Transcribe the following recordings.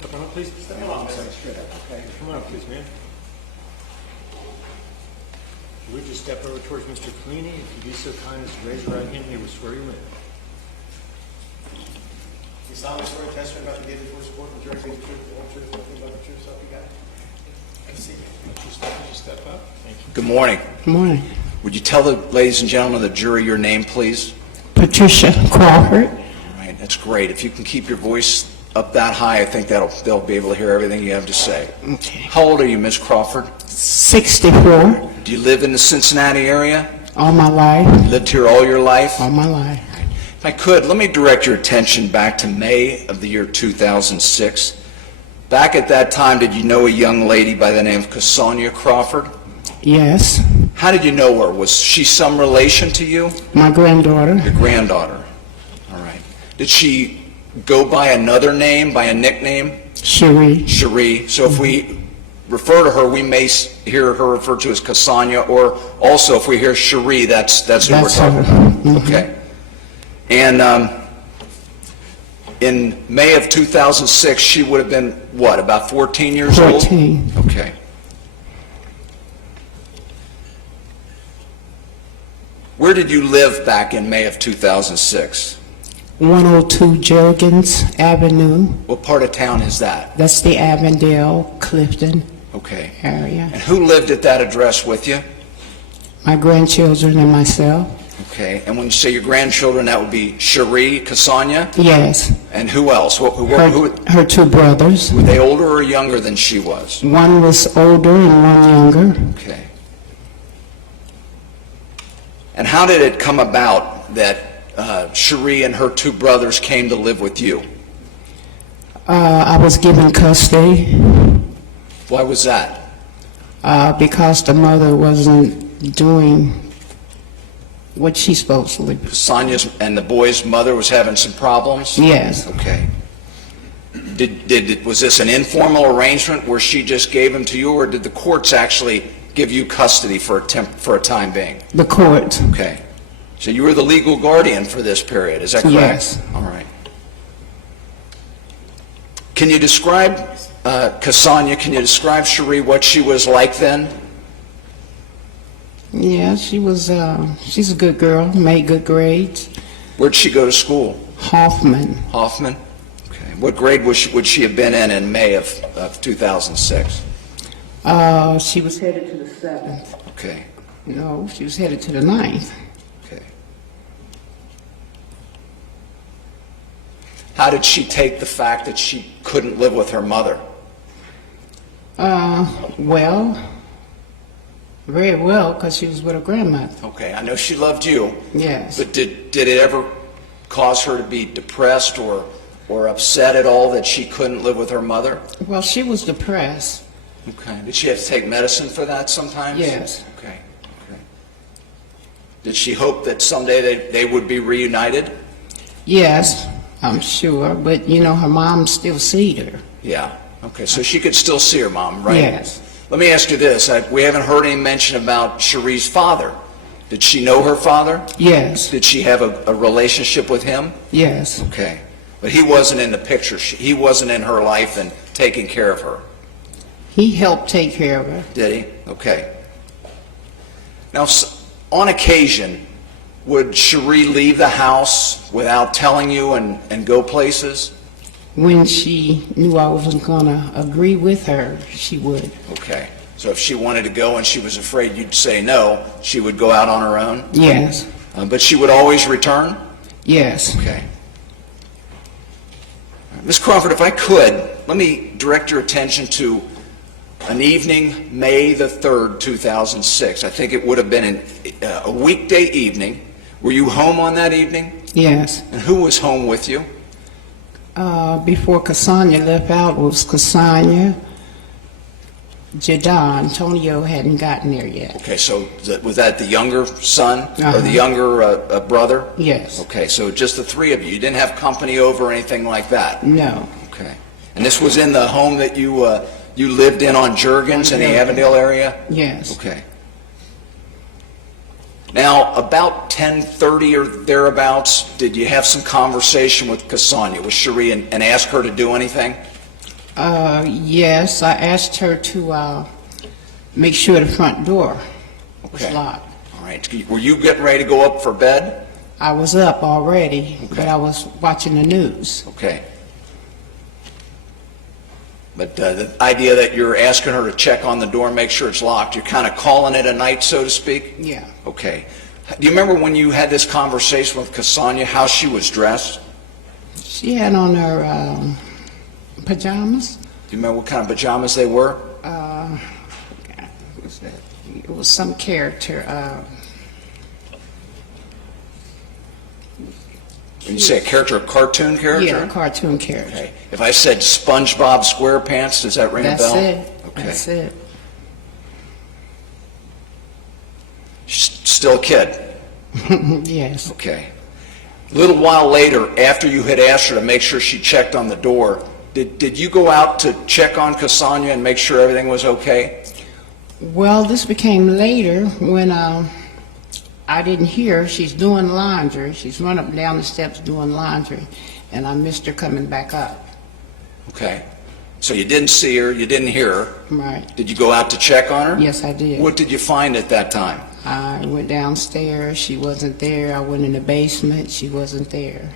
Step on up, please. Step on up. Straight up, okay? Come on up, please, man. If you would just step over towards Mr. Cleany, if you'd be so kind as to raise your right hand, he will swear you in. You solemnly swear to testify about the day before this court, the jury, the truth, the whole truth, nothing but the truth, so help you God. Have a seat. Would you step up? Thank you. Good morning. Good morning. Would you tell the ladies and gentlemen of the jury your name, please? Patricia Crawford. All right, that's great. If you can keep your voice up that high, I think they'll be able to hear everything you have to say. Okay. How old are you, Miss Crawford? 64. Do you live in the Cincinnati area? All my life. Lived here all your life? All my life. If I could, let me direct your attention back to May of the year 2006. Back at that time, did you know a young lady by the name of Sonia Crawford? Yes. How did you know her? Was she some relation to you? My granddaughter. Your granddaughter. All right. Did she go by another name, by a nickname? Cherie. Cherie. So if we refer to her, we may hear her referred to as Cosigner, or also if we hear Cherie, that's who we're talking about. Mm-hmm. Okay. And in May of 2006, she would have been, what, about 14 years 14. old? Okay. Where did you live back in May of 2006? 102 Jergens Avenue. What part of town is that? That's the Avondale, Clifton Okay. area. And who lived at that address with you? My grandchildren and myself. Okay. And when you say your grandchildren, that would be Cherie, Cosigner, Yes. and who else? Who Her two brothers. were they older or younger than she was? One was older and one younger. Okay. And how did it come about that Cherie and her two brothers came to live with you? I was given custody Why was that? because the mother wasn't doing what she's supposed to do. Sonia's and the boy's mother was having some problems? Yes. Okay. Was this an informal arrangement where she just gave him to you, or did the courts actually give you custody for a time being? The court. Okay. So you were the legal guardian for this period, is that correct? Yes. All right. Can you describe, Cosigner, can you describe Cherie, what she was like then? Yeah, she's a good girl, made good grades. Where'd she go to school? Hoffman. Hoffman? Okay. What grade would she have been in May of 2006? She was headed to the 7th. Okay. No, she was headed to the 9th. Okay. How did she take the fact that she couldn't live with her mother? Well, very well, because she was with her grandmother. Okay, I know she loved you, Yes. but did it ever cause her to be depressed or upset at all that she couldn't live with her mother? Well, she was depressed. Okay. Did she have to take medicine for that sometimes? Yes. Okay. Okay. Did she hope that someday they would be reunited? Yes, I'm sure, but you know, her mom still seed her. Yeah. Okay, so she could still see her mom, right? Yes. Let me ask you this. We haven't heard any mention about Cherie's father. Did she know her father? Yes. Did she have a relationship with him? Yes. Okay. But he wasn't in the picture. He wasn't in her life and taking care of her. He helped take care of her. Did he? Okay. Now, on occasion, would Cherie leave the house without telling you and go places? When she knew I wasn't going to agree with her, she would. Okay. So if she wanted to go and she was afraid you'd say no, she would go out on her own? Yes. But she would always return? Yes. Okay. Ms. Crawford, if I could, let me direct your attention to an evening, May the 3rd, 2006. I think it would have been a weekday evening. Were you home on that evening? Yes. And who was home with you? Before Cosigner left out was Cosigner, Jada. Antonio hadn't gotten there yet. Okay, so was that the younger son or Uh-huh. the younger brother? Yes. Okay, so just the three of you. You didn't have company over or anything like that? No. Okay. And this was in the home that you lived in on Jergens in the Avondale area? Yes. Okay. Now, about 10:30 or thereabouts, did you have some conversation with Cosigner, with Cherie, and ask her to do anything? Yes, I asked her to make sure the front door was Okay. locked. All right. Were you getting ready to go up for bed? I was up already, but Okay. I was watching the news. Okay. But the idea that you're asking her to check on the door and make sure it's locked, you're kind of calling it a night, so to speak? Yeah. Okay. Do you remember when you had this conversation with Cosigner, how she was dressed? She had on her pajamas. Do you remember what kind of pajamas they were? What was that? It was some character. When you say a character, a cartoon character? Yeah, a cartoon character. Okay. If I said SpongeBob SquarePants, does that ring a bell? That's it. Okay. That's it. She's still a kid? Yes. Okay. A little while later, after you had asked her to make sure she checked on the door, did you go out to check on Cosigner and make sure everything was okay? Well, this became later when I didn't hear. She's doing laundry. She's run up and down the steps doing laundry, and I missed her coming back up. Okay. So you didn't see her, you didn't hear her. Right. Did you go out to check on her? Yes, I did. What did you find at that time? I went downstairs. She wasn't there. I went in the basement. She wasn't there.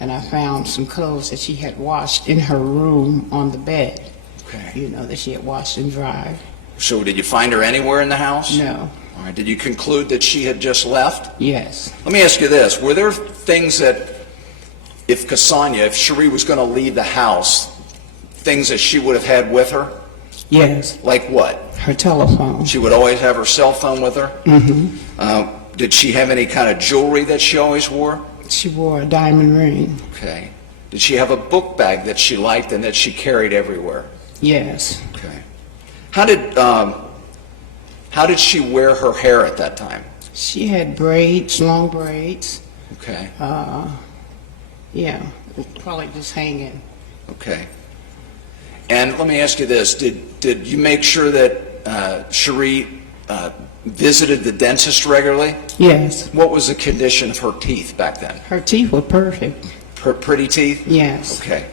And I found some clothes that she had washed in her room on the bed, Okay. you know, that she had washed and dried. So did you find her anywhere in the house? No. All right. Did you conclude that she had just left? Yes. Let me ask you this. Were there things that, if Cosigner, if Cherie was going to leave the house, things that she would have had with her? Yes. Like what? Her telephone. She would always have her cell phone with her? Mm-hmm. Did she have any kind of jewelry that she always wore? She wore a diamond ring. Okay. Did she have a book bag that she liked and that she carried everywhere? Yes. Okay. How did she wear her hair at that time? She had braids, long braids. Okay. Yeah, probably just hanging. Okay. And let me ask you this. Did you make sure that Cherie visited the dentist regularly? Yes. What was the condition of her teeth back then? Her teeth were perfect. Her pretty teeth? Yes. Okay.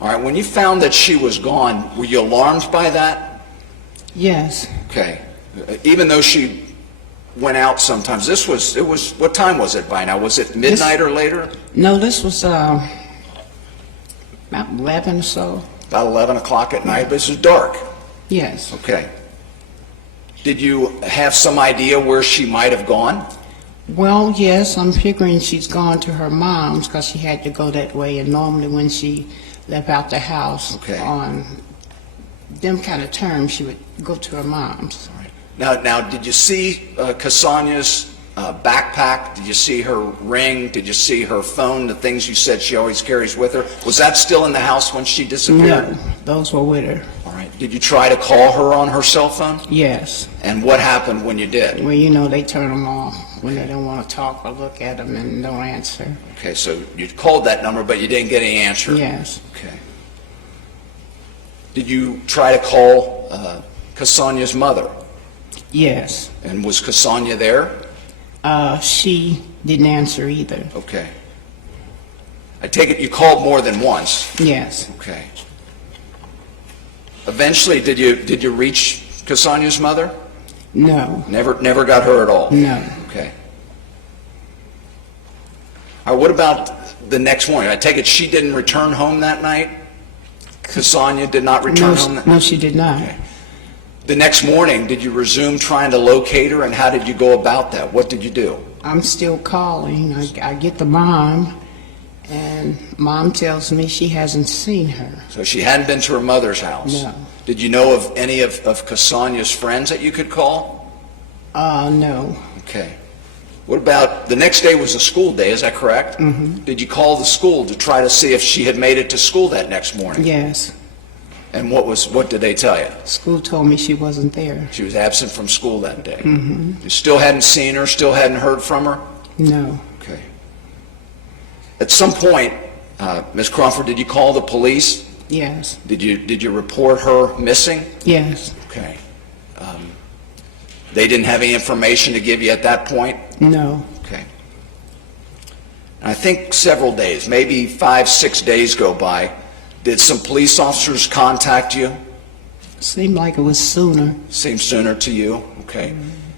All right, when you found that she was gone, were you alarmed by that? Yes. Okay. Even though she went out sometimes, what time was it by now? Was it midnight or later? No, this was about 11 or so. About 11 o'clock at night, but this is dark. Yes. Okay. Did you have some idea where she might have gone? Well, yes, I'm figuring she's gone to her mom's because she had to go that way, and normally when she left out the house Okay. on them kind of terms, she would go to her mom's. Now, did you see Cosigner's backpack? Did you see her ring? Did you see her phone, the things you said she always carries with her? Was that still in the house when she disappeared? No, those were with her. All right. Did you try to call her on her cell phone? Yes. And what happened when you did? Well, you know, they turn them off when they don't want to talk or look at them and don't answer. Okay, so you called that number, but you didn't get any answer? Yes. Okay. Did you try to call Cosigner's mother? Yes. And was Cosigner there? She didn't answer either. Okay. I take it you called more than once? Yes. Okay. Eventually, did you reach Cosigner's mother? No. Never got her at all? No. Okay. All right, what about the next morning? I take it she didn't return home that night? Cosigner did not return home that No, she did not. Okay. The next morning, did you resume trying to locate her, and how did you go about that? What did you do? I'm still calling. I get the mom, and mom tells me she hasn't seen her. So she hadn't been to her mother's house? No. Did you know of any of Cosigner's friends that you could call? No. Okay. What about, the next day was a school day, is that correct? Mm-hmm. Did you call the school to try to see if she had made it to school that next morning? Yes. And what did they tell you? School told me she wasn't there. She was absent from school that day. Mm-hmm. You still hadn't seen her, still hadn't heard from her? No. Okay. At some point, Ms. Crawford, did you call the police? Yes. Did you report her missing? Yes. Okay. They didn't have any information to give you at that point? No. Okay. I think several days, maybe 5, 6 days go by. Did some police officers contact you? Seemed like it was sooner. Seems sooner to you? Okay.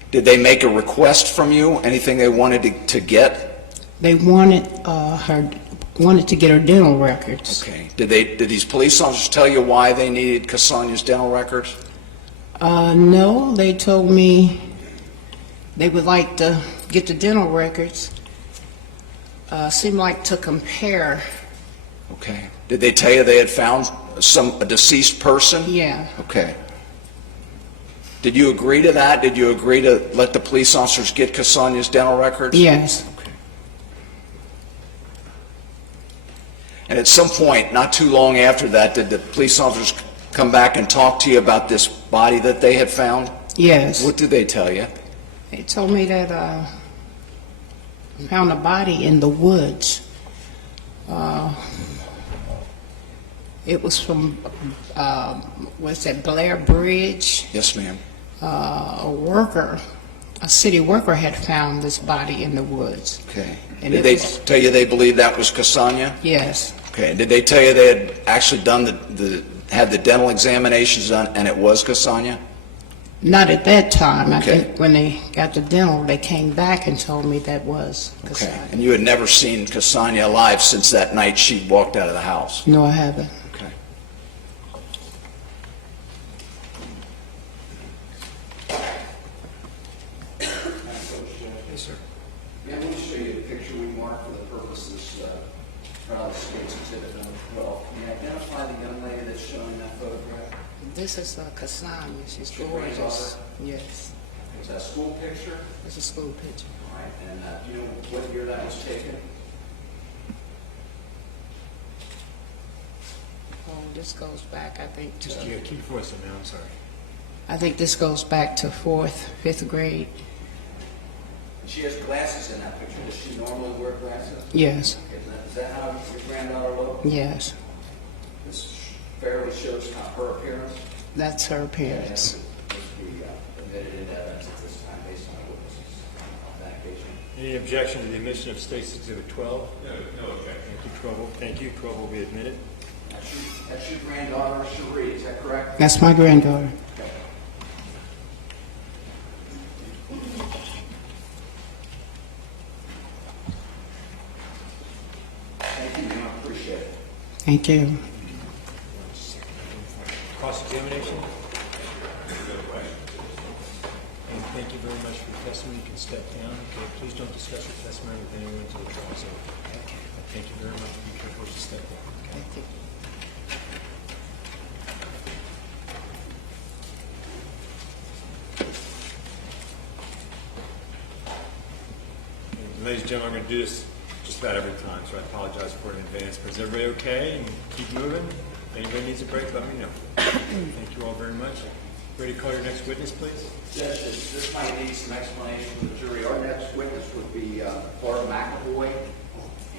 Did they make a request from you? Anything they wanted to get? They wanted to get her dental records. Okay. Did these police officers tell you why they needed Cosogna's dental records? No, they told me they would like to get the dental records. Seemed like to compare. Okay. Did they tell you they had found a deceased person? Yeah. Okay. Did you agree to that? Did you agree to let the police officers get Cosogna's dental records? Yes. Okay. And at some point, not too long after that, did the police officers come back and talk to you about this body that they had found? Yes. What did they tell you? They told me that found a body in the woods. It was from, what's that, Blair Bridge? Yes, ma'am. A city worker had found this body in the woods. Okay. And Did they tell you they believed that was Cosogna? Yes. Okay. Did they tell you they had actually done had the dental examinations done and it was Cosogna? Not at that time. I Okay. think when they got the dental, they came back and told me that was Okay. Cosigner. And you had never seen Cosogna alive since that night she walked out of the house? No, I haven't. Okay. Yes, sir. Yeah, I want to show you a picture we marked for the purposes trial states exhibit number 12. Can you identify the young lady that's showing that photograph? This is Cosigner. She's Your gorgeous. granddaughter? Yes. Is that a school picture? It's a school picture. All right, and do you know what year that was taken? Oh, this goes back, I think, to... Just keep voicing now, I'm sorry. I think this goes back to 4th, 5th grade. She has glasses in that picture. Does she normally wear glasses? Yes. Is that how your granddaughter looks? Yes. This fairly shows her appearance? That's her appearance. Must be admitted into evidence at this time based on the witnesses' authentication. Any objection to the admission of State's Exhibit 12? No objection. Thank you, 12. Thank you. 12 will be admitted. That's your granddaughter, Cherie, is that correct? That's my granddaughter. Okay. Thank you, ma'am. I appreciate it. Thank you. Cross-examination? And thank you very much for your testimony. You can step down. Okay, please don't discuss your testimony with anyone until the trial is over. Thank you very much. Be careful as you step down. Okay? Thank you. Ladies and gentlemen, I'm going to do this just about every time, so I apologize for it in advance. But is everybody okay? And keep moving? If anybody needs a break, let me know. Thank you all very much. Ready to call your next witness, please? Judge, this might need some explanation from the jury. Our next witness would be Barb McAvoy,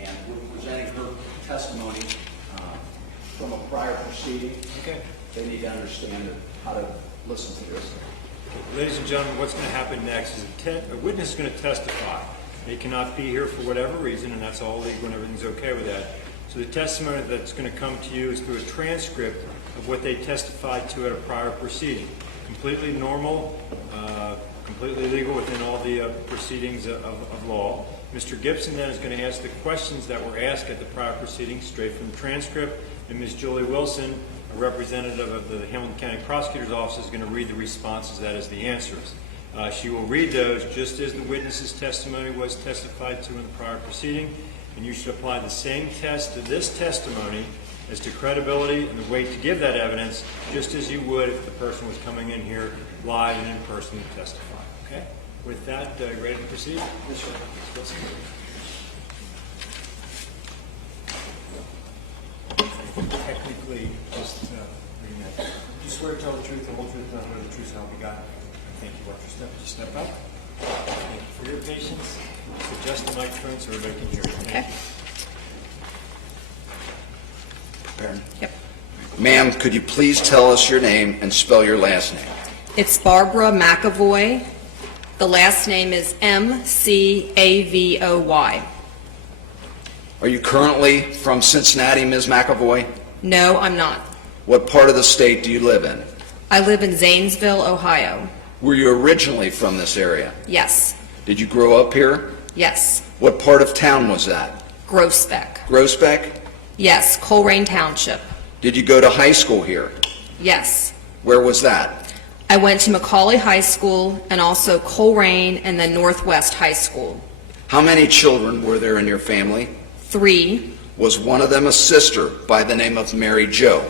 and we're presenting her testimony from a prior proceeding. Okay. They need to understand how to listen to this. Ladies and gentlemen, what's going to happen next is a witness is going to testify. They cannot be here for whatever reason, and that's all legal and everything's okay with that. So the testimony that's going to come to you is through a transcript of what they testified to at a prior proceeding. Completely normal, completely legal within all the proceedings of law. Mr. Gibson then is going to ask the questions that were asked at the prior proceeding straight from the transcript, and Ms. Julie Wilson, a representative of the Hamilton County Prosecutor's Office, is going to read the responses, that is the answers. She will read those just as the witness's testimony was testified to in the prior proceeding, and you should apply the same test to this testimony as to credibility and the weight to give that evidence, just as you would if the person was coming in here live and in person to testify. Okay? With that, ready to proceed? Yes, sir. Technically, just reading that. You swear to tell the truth, the whole truth, nothing but the truth, so help you God. Thank you. Watch your step. Just step up. Thank you for your patience. Adjust the microphone so everybody can hear you. Thank you. Prepared? Yep. Ma'am, could you please tell us your name and spell your last name? It's Barbara McAvoy. The last name is McAvoy. Are you currently from Cincinnati, Ms. McAvoy? No, I'm not. What part of the state do you live in? I live in Zanesville, Ohio. Were you originally from this area? Yes. Did you grow up here? Yes. What part of town was that? Groesbeck. Groesbeck? Yes. Coleraine Township. Did you go to high school here? Yes. Where was that? I went to Macaulay High School and also Coleraine and then Northwest High School. How many children were there in your family? 3. Was one of them a sister by the name of Mary Jo?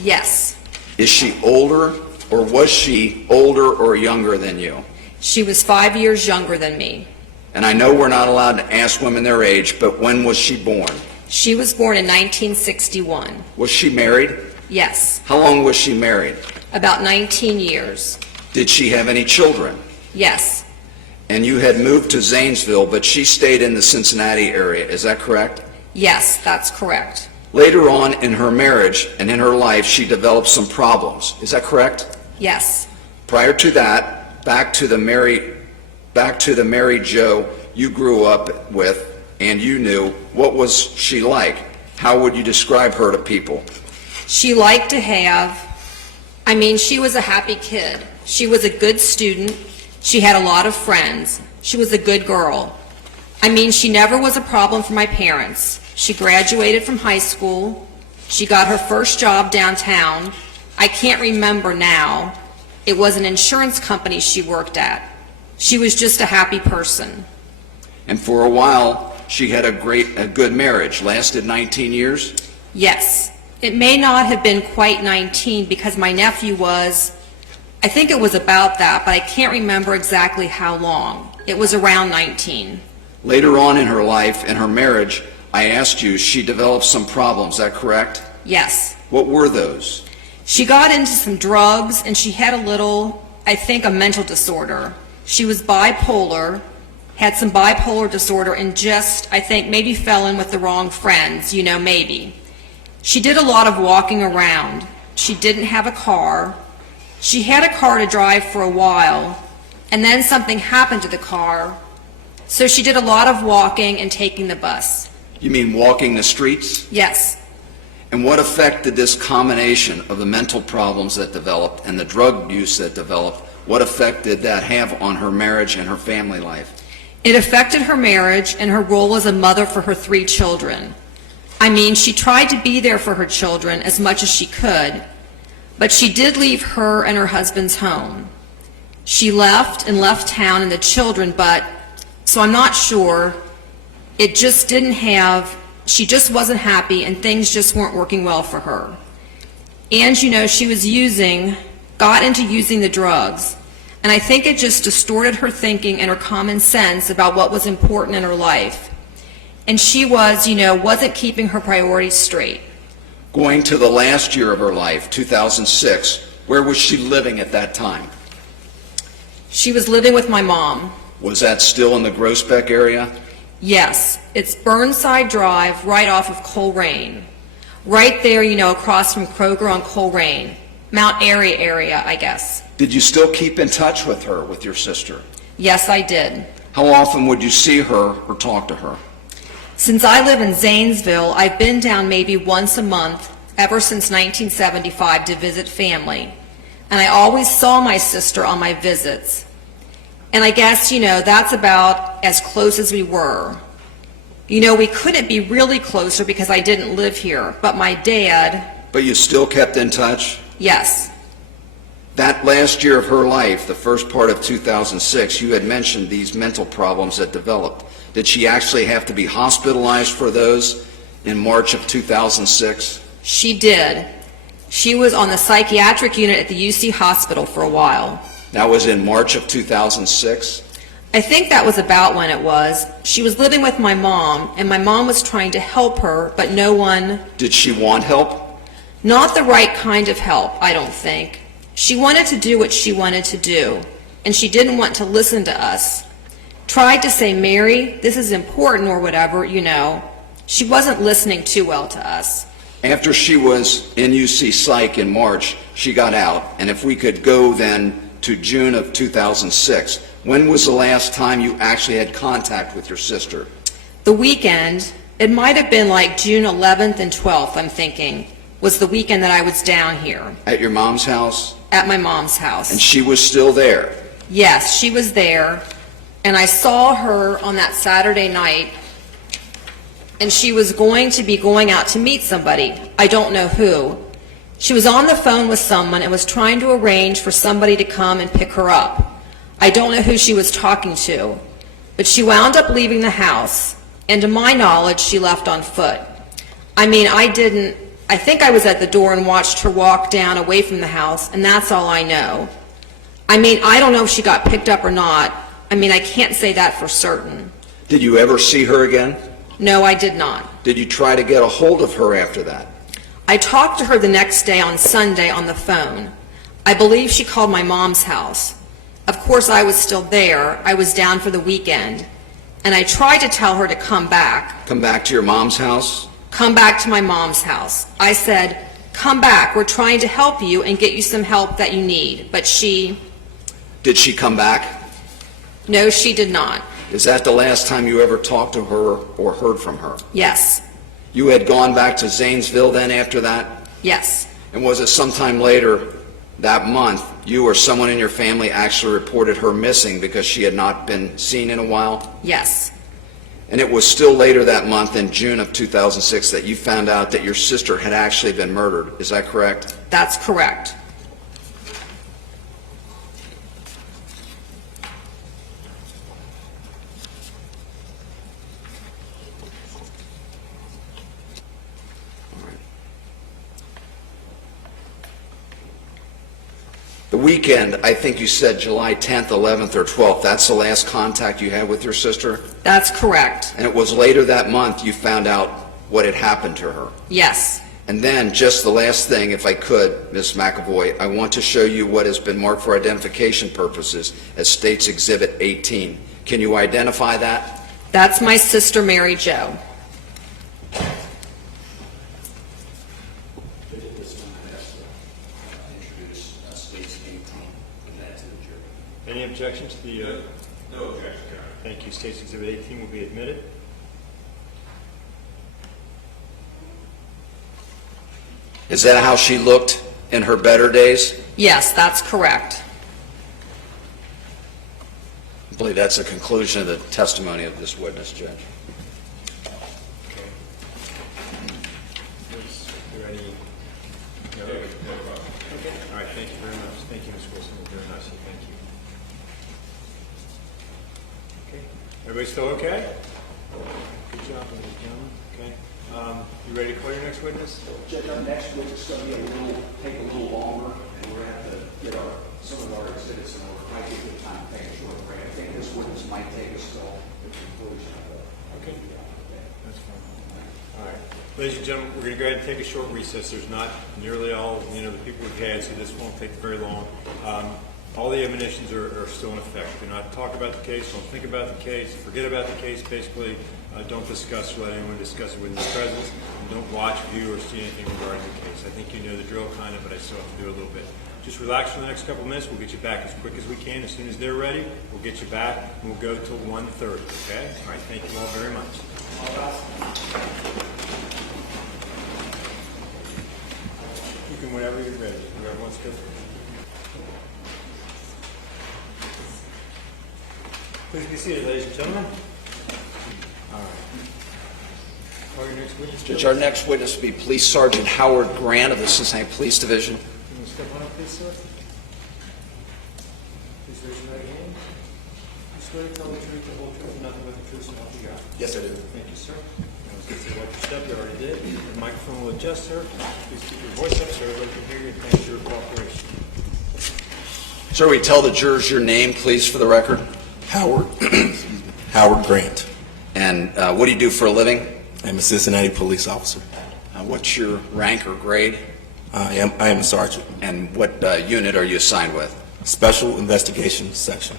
Yes. Is she older, or was she older or younger than you? She was 5 years younger than me. And I know we're not allowed to ask women their age, but when was she born? She was born in 1961. Was she married? Yes. How long was she married? About 19 years. Did she have any children? Yes. And you had moved to Zanesville, but she stayed in the Cincinnati area, is that correct? Yes, that's correct. Later on in her marriage and in her life, she developed some problems, is that correct? Yes. Prior to that, back to the Mary Jo you grew up with and you knew, what was she like? How would you describe her to people? She liked to have, she was a happy kid. She was a good student. She had a lot of friends. She was a good girl. She never was a problem for my parents. She graduated from high school. She got her first job downtown. I can't remember now. It was an insurance company she worked at. She was just a happy person. And for a while, she had a good marriage, lasted 19 years? Yes. It may not have been quite 19 because my nephew was, I think it was about that, but I can't remember exactly how long. It was around 19. Later on in her life and her marriage, I asked you, she developed some problems, is that correct? Yes. What were those? She got into some drugs and she had a mental disorder. She was bipolar, had some bipolar disorder and maybe fell in with the wrong friends, maybe. She did a lot of walking around. She didn't have a car. She had a car to drive for a while, and then something happened to the car, so she did a lot of walking and taking the bus. You mean walking the streets? Yes. And what effect did this combination of the mental problems that developed and the drug use that developed, what effect did that have on her marriage and her family life? It affected her marriage and her role as a mother for her 3 children. She tried to be there for her children as much as she could, but she did leave her and her husband's home. She left town and the children, so I'm not sure. It just she just wasn't happy and things just weren't working well for her. And she got into using the drugs. And I think it just distorted her thinking and her common sense about what was important in her life. And she wasn't keeping her priorities straight. Going to the last year of her life, 2006, where was she living at that time? She was living with my mom. Was that still in the Groesbeck area? Yes. It's Burnside Drive, right off of Coleraine. Right there, across from Kroger on Coleraine. Mount Airy area, I guess. Did you still keep in touch with her, with your sister? Yes, I did. How often would you see her or talk to her? Since I live in Zanesville, I've been down maybe once a month ever since 1975 to visit family. And I always saw my sister on my visits. And I guess, that's about as close as we were. We couldn't be really closer because I didn't live here, but my dad... But you still kept in touch? Yes. That last year of her life, the first part of 2006, you had mentioned these mental problems that developed. Did she actually have to be hospitalized for those in March of 2006? She did. She was on the psychiatric unit at the UC hospital for a while. That was in March of 2006? I think that was about when it was. She was living with my mom, and my mom was trying to help her, but no one... Did she want help? Not the right kind of help, I don't think. She wanted to do what she wanted to do, and she didn't want to listen to us. Tried to say, Mary, this is important or whatever, She wasn't listening too well to us. After she was in UC Psych in March, she got out, and if we could go then to June of 2006, when was the last time you actually had contact with your sister? The weekend, It might have been like June 11th and 12th, I'm thinking, was the weekend that I was down here At your mom's house? at my mom's house. And she was still there? Yes, she was there, and I saw her on that Saturday night, and she was going to be going out to meet somebody. I don't know who. She was on the phone with someone and was trying to arrange for somebody to come and pick her up. I don't know who she was talking to, but she wound up leaving the house, and to my knowledge, she left on foot. I mean, I think I was at the door and watched her walk down away from the house, and that's all I know. I mean, I don't know if she got picked up or not. I mean, I can't say that for certain. Did you ever see her again? No, I did not. Did you try to get a hold of her after that? I talked to her the next day on Sunday on the phone. I believe she called my mom's house. Of course, I was still there. I was down for the weekend. And I tried to tell her to come back. Come back to your mom's house? Come back to my mom's house. I said, come back. We're trying to help you and get you some help that you need. But she... Did she come back? No, she did not. Is that the last time you ever talked to her or heard from her? Yes. You had gone back to Zanesville then after that? Yes. And was it sometime later that month you or someone in your family actually reported her missing because she had not been seen in a while? Yes. And it was still later that month in June of 2006 that you found out that your sister had actually been murdered. Is that correct? That's correct. The weekend, I think you said July 10th, 11th, or 12th. That's the last contact you had with your sister? That's correct. And it was later that month you found out what had happened to her? Yes. And then, just the last thing, if I could, Ms. McAvoy, I want to show you what has been marked for identification purposes as State's Exhibit 18. Can you identify that? That's my sister, Mary Jo. Any objection to the... No objection. Thank you. State's Exhibit 18 will be admitted. Is that how she looked in her better days? Yes, that's correct. I believe that's the conclusion of the testimony of this witness, Judge. Is there any... No? Okay. All right. Thank you very much. Thank you, Ms. Wilson. Very nice. Thank you. Okay. Everybody still okay? Good job, ladies and gentlemen. Okay. You ready to call your next witness? Judge, our next witness is going to take a little longer, and we're going to have to get some of our exhibits, and we'll try to get the time to take a short break. I think this witness might take us till the conclusion of the... Okay. That's fine. All right. Ladies and gentlemen, we're going to go ahead and take a short recess. There's not nearly all, the people we've had, so this won't take very long. All the admonitions are still in effect. Do not talk about the case. Don't think about the case. Forget about the case. Basically, don't discuss, let anyone discuss it within the presence. And don't watch, view, or see anything regarding the case. I think you know the drill kind of, but I still have to do a little bit. Just relax for the next couple of minutes. We'll get you back as quick as we can. As soon as they're ready, we'll get you back, and we'll go till 1:30, okay? All right, thank you all very much. You can whenever you're ready. Whoever wants to go. Please be seated, ladies and gentlemen. All right. Call your next witness. Judge, our next witness will be Police Sergeant Howard Grant of the Cincinnati Police Division. Can you step on up, please, sir? Please raise your right hand. You swear to tell the truth, the whole truth, and nothing but the truth, so help you God. Yes, I do. Thank you, sir. Now, let's get to what your step. You already did. The microphone will adjust, sir. Please keep your voice up so everybody can hear you. Thanks for your cooperation. Sir, we tell the jurors your name, please, for the record. Howard, Howard Grant. And what do you do for a living? I'm a Cincinnati police officer. What's your rank or grade? I am a sergeant. And what unit are you assigned with? Special Investigations Section.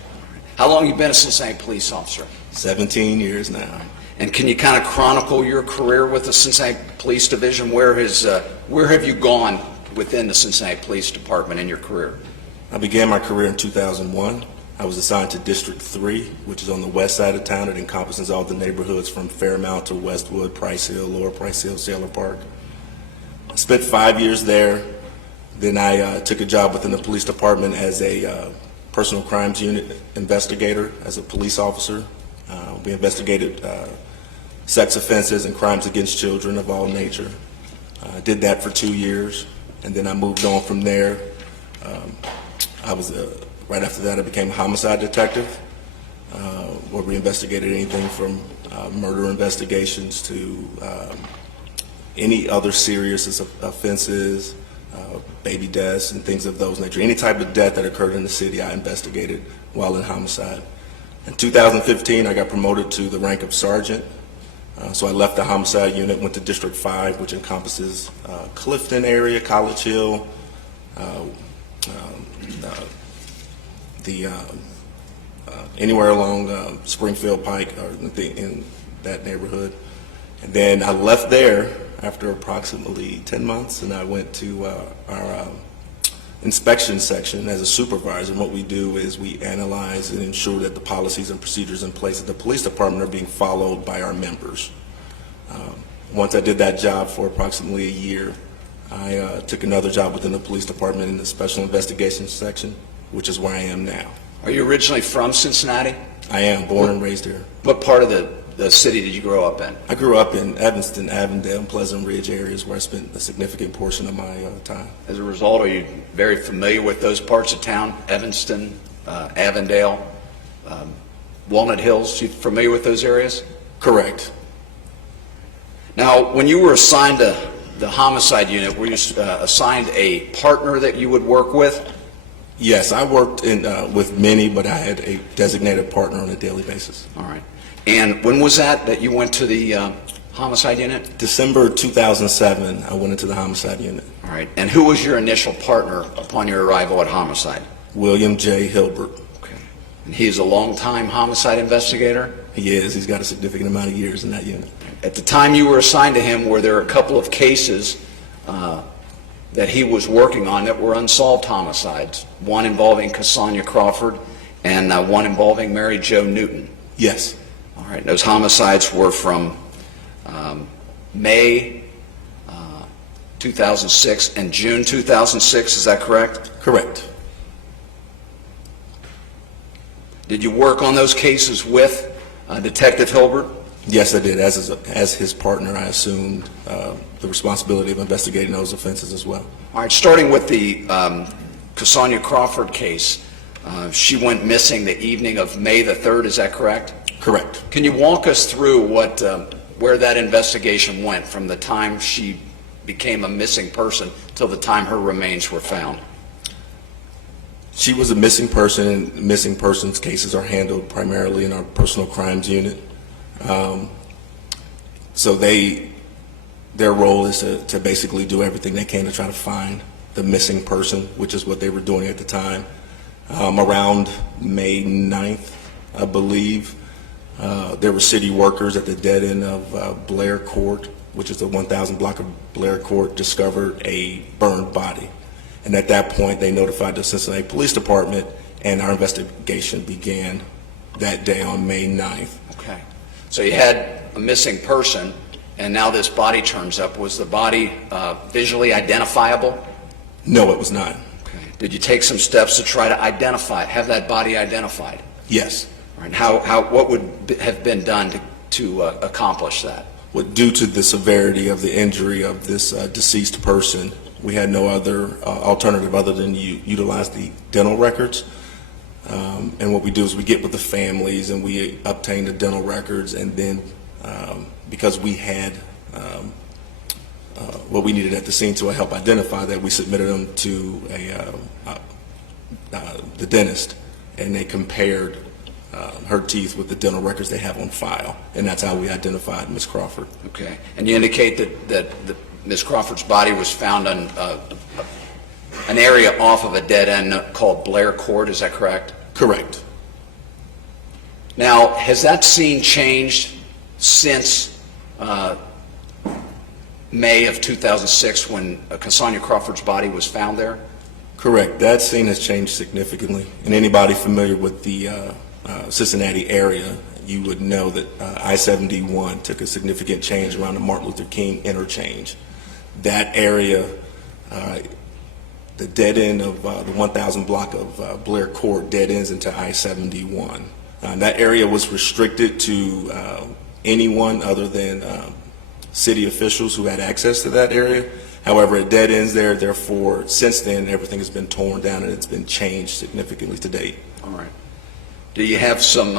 How long have you been a Cincinnati police officer? 17 years now. And can you kind of chronicle your career with the Cincinnati Police Division? Where have you gone within the Cincinnati Police Department in your career? I began my career in 2001 I was assigned to District 3, which is on the west side of town. It encompasses all the neighborhoods from Fairmount to Westwood, Price Hill, Lower Price Hill, Sailor Park. I spent 5 years there. Then I took a job within the police department as a personal crimes unit investigator, as a police officer. We investigated sex offenses and crimes against children of all nature. I did that for 2 years, and then I moved on from there. Right after that, I became a homicide detective, where we investigated anything from murder investigations to any other serious offenses, baby deaths, and things of those nature. Any type of death that occurred in the city, I investigated while in homicide. In 2015, I got promoted to the rank of sergeant. So I left the homicide unit, went to District 5, which encompasses Clifton area, College Hill, anywhere along Springfield Pike or in that neighborhood. And then I left there after approximately 10 months, and I went to our inspection section as a supervisor. And what we do is we analyze and ensure that the policies and procedures in place at the police department are being followed by our members. Once I did that job for approximately a year, I took another job within the police department in the special investigations section, which is where I am now. Are you originally from Cincinnati? I am born and raised here. What part of the city did you grow up in? I grew up in Evanston, Avondale, and Pleasant Ridge areas where I spent a significant portion of my time. As a result, are you very familiar with those parts of town? Evanston, Avondale, Walnut Hills, you familiar with those areas? Correct. Now, when you were assigned to the homicide unit, were you assigned a partner that you would work with? Yes, I worked with many, but I had a designated partner on a daily basis. All right. And when was that you went to the homicide unit? December 2007, I went into the homicide unit. All right. And who was your initial partner upon your arrival at homicide? William J. Hilbert. Okay. And he's a longtime homicide investigator? He is. He's got a significant amount of years in that unit. At the time you were assigned to him, were there a couple of cases that he was working on that were unsolved homicides? One involving Sonia Crawford and one involving Mary Jo Newton? Yes. All right. Those homicides were from May 2006 and June 2006, is that correct? Correct. Did you work on those cases with Detective Hilbert? Yes, I did. As his partner, I assumed the responsibility of investigating those offenses as well. All right, starting with the Sonia Crawford case, she went missing the evening of May the 3rd, is that correct? Correct. Can you walk us through where that investigation went from the time she became a missing person till the time her remains were found? She was a missing person, and missing persons cases are handled primarily in our personal crimes unit. So their role is to basically do everything they can to try to find the missing person, which is what they were doing at the time. Around May 9th, I believe, there were city workers at the dead end of Blair Court, which is the 1000 block of Blair Court, discovered a burned body. And at that point, they notified the Cincinnati Police Department, and our investigation began that day on May 9th. Okay. So you had a missing person, and now this body turns up. Was the body visually identifiable? No, it was not. Okay. Did you take some steps to try to have that body identified? Yes. All right. What would have been done to accomplish that? Well, due to the severity of the injury of this deceased person, we had no other alternative other than utilize the dental records. And what we do is we get with the families and we obtain the dental records, and then because we had what we needed at the scene to help identify that, we submitted them to the dentist, and they compared her teeth with the dental records they have on file, and that's how we identified Ms. Crawford. Okay. And you indicate that Ms. Crawford's body was found on an area off of a dead end called Blair Court, is that correct? Correct. Now, has that scene changed since May of 2006 when Sonia Crawford's body was found there? Correct. That scene has changed significantly. And anybody familiar with the Cincinnati area, you would know that I-71 took a significant change around the Martin Luther King interchange. That area, the dead end of the 1000 block of Blair Court dead ends into I-71. That area was restricted to anyone other than city officials who had access to that area. However, it dead ends there. Therefore, since then, everything has been torn down and it's been changed significantly to date. All right. Did you have some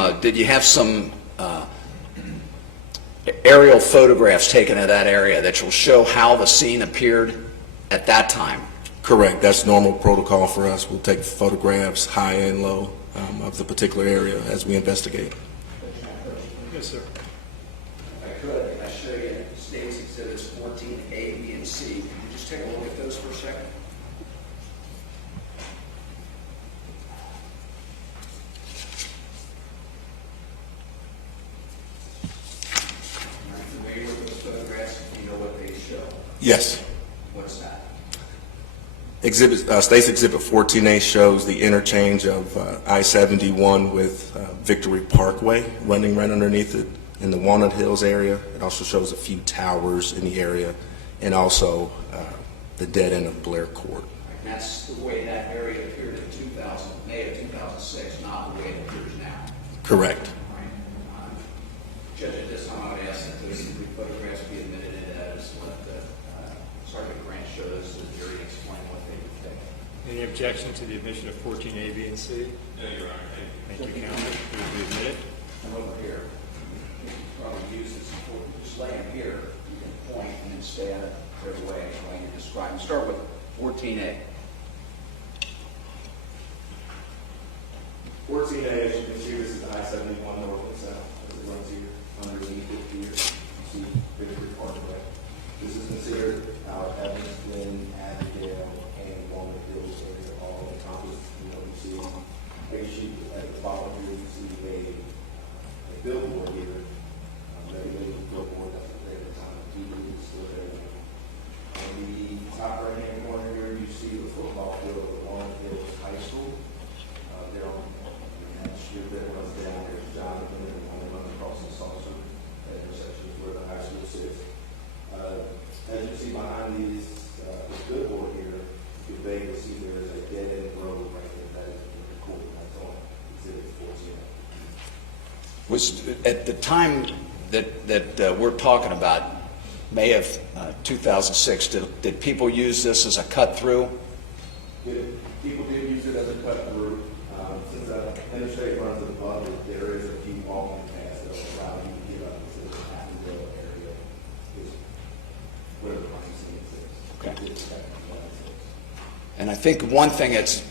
aerial photographs taken of that area that will show how the scene appeared at that time? Correct. That's normal protocol for us. We'll take photographs, high and low, of the particular area as we investigate. Yes, sir. If I could, I show you State's Exhibits 14A, B, and C. Can you just take a look at those for a second? Are you familiar with those photographs? Do you know what they show? Yes. What's that? State's Exhibit 14A shows the interchange of I-71 with Victory Parkway running right underneath it in the Walnut Hills area. It also shows a few towers in the area and also the dead end of Blair Court. And that's the way that area appeared in May of 2006, not the way it appears now. Correct. Right. Judge, at this time, I would ask that those three photographs be admitted as let Sergeant Grant show those to the jury and explain what they would take. Any objection to the admission of 14A, B, and C? No, Your Honor. Thank you, Counsel. It will be admitted. Come over here. You can probably use this, just lay them here, you can point and then stay out of their way while you describe. And start with 14A. 14A, as you can see, this is I-71 north and south as it runs here underneath it here. You see Victory Parkway. This is considered our Evanston, Avondale, and Walnut Hills area, all encompassed. You see a sheet at the bottom here. You see a billboard here. Regulated billboard that was there at the time. TV is still there. On the top right-hand corner here, you see the football field of the Walnut Hills High School. There on that strip that runs down, there's Jonathan, and one that runs across the saucer. That intersection is where the high school sits. As you see behind this billboard here, you can vaguely see there is a dead-end road right there that is in the court. That's on Exhibit 14. Was at the time that we're talking about, May of 2006, did people use this as a cut-through? People did use it as a cut-through. Since the interstate runs above it, there is a few walking paths that will allow you to get up to the Avondale area, is where the crime scene is. Okay. And I think one thing that's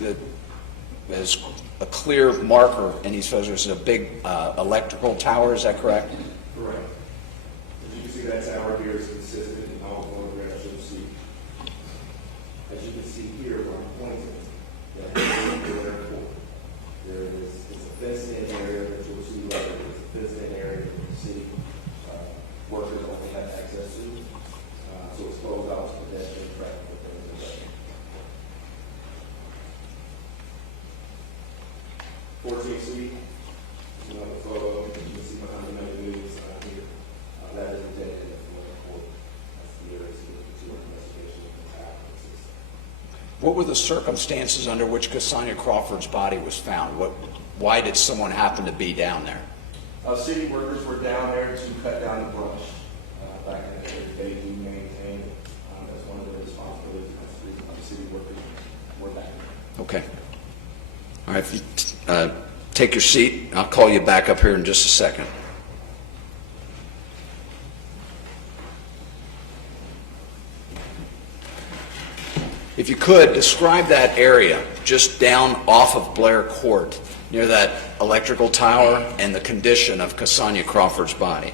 is a clear marker in these photos is a big electrical tower. Is that correct? Correct. As you can see, that tower here is consistent in all photographs you'll see. As you can see here, where I'm pointing, that is the airport. There is, it's a fenced-in area that you'll see later. It's a fenced-in area that the city workers only have access to. So it's closed out to pedestrian traffic and things like that. 14C, another photo that you can see behind the news here. That is the dead end of the court. That's the area to investigation of the tax. What were the circumstances under which Cosigner Crawford's body was found? Why did someone happen to be down there? City workers were down there to cut down the brush. Back in the day, they do maintain, that's one of their responsibilities. The city workers were back there. Okay. All right. If you take your seat, I'll call you back up here in just a second. If you could, describe that area just down off of Blair Court, near that electrical tower, and the condition of Cosigner Crawford's body.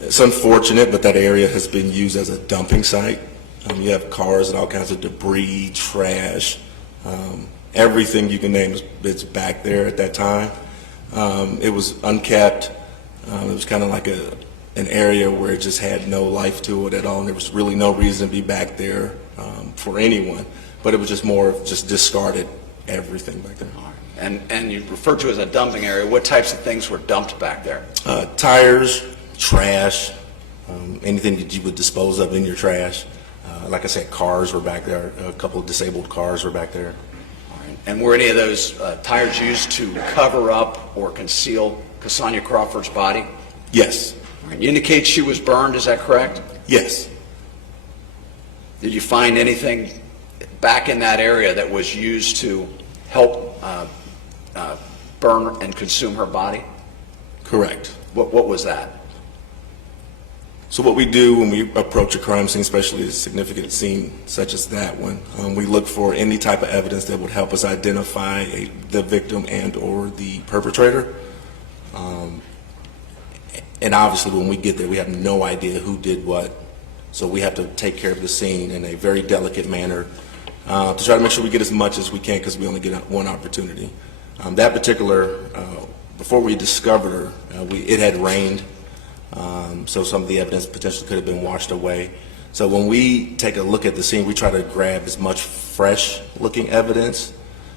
It's unfortunate, but that area has been used as a dumping site. You have cars and all kinds of debris, trash, everything you can name is back there at that time. It was unkept. It was kind of like an an area where it just had no life to it at all, and there was really no reason to be back there for anyone. But it was just more of just discarded everything back there. And you referred to as a dumping area. What types of things were dumped back there? Tires, trash, anything that you would dispose of in your trash. Like I said, cars were back there. A couple of disabled cars were back there. And were any of those tires used to cover up or conceal Cosigner Crawford's body? Yes. You indicate she was burned, is that correct? Yes. Did you find anything back in that area that was used to help burn and consume her body? Correct. What was that? So what we do when we approach a crime scene, especially a significant scene such as that one, we look for any type of evidence that would help us identify the victim and or the perpetrator. And obviously when we get there, we have no idea who did what. So we have to take care of the scene in a very delicate manner to try to make sure we get as much as we can, because we only get one opportunity. That particular, before we discovered her, it had rained. So some of the evidence potentially could have been washed away. So when we take a look at the scene, we try to grab as much fresh looking evidence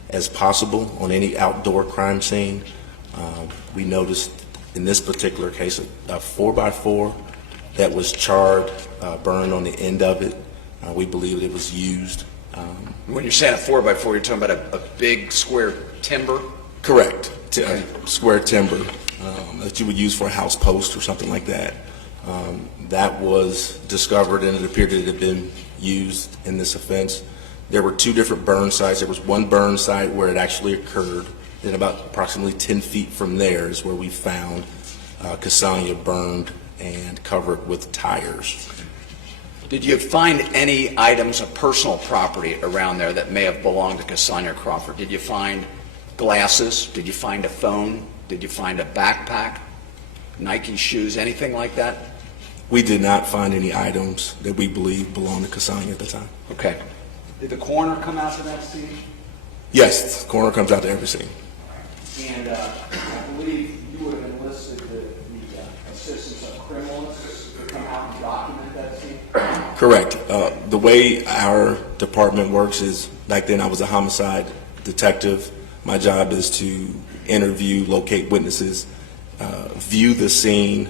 as possible on any outdoor crime scene. We noticed in this particular case a 4x4 that was charred, burned on the end of it. We believe it was used. When you're saying a 4x4, you're talking about a big square timber? Correct. Square timber that you would use for a house post or something like that. That was discovered, and it appeared that it had been used in this offense. There were two different burn sites. There was one burn site where it actually occurred. Then about approximately 10 feet from there is where we found Cosigner burned and covered with tires. Did you find any items of personal property around there that may have belonged to Cosigner Crawford? Did you find glasses? Did you find a phone? Did you find a backpack, Nike shoes, anything like that? We did not find any items that we believe belonged to Cosigner at the time. Okay. Did the coroner come out to that scene? Yes, the coroner comes out to every scene. And I believe you would have enlisted the assistance of criminalists to come out and document that scene? Correct. The way our department works is, back then I was a homicide detective. My job is to interview, locate witnesses, view the scene,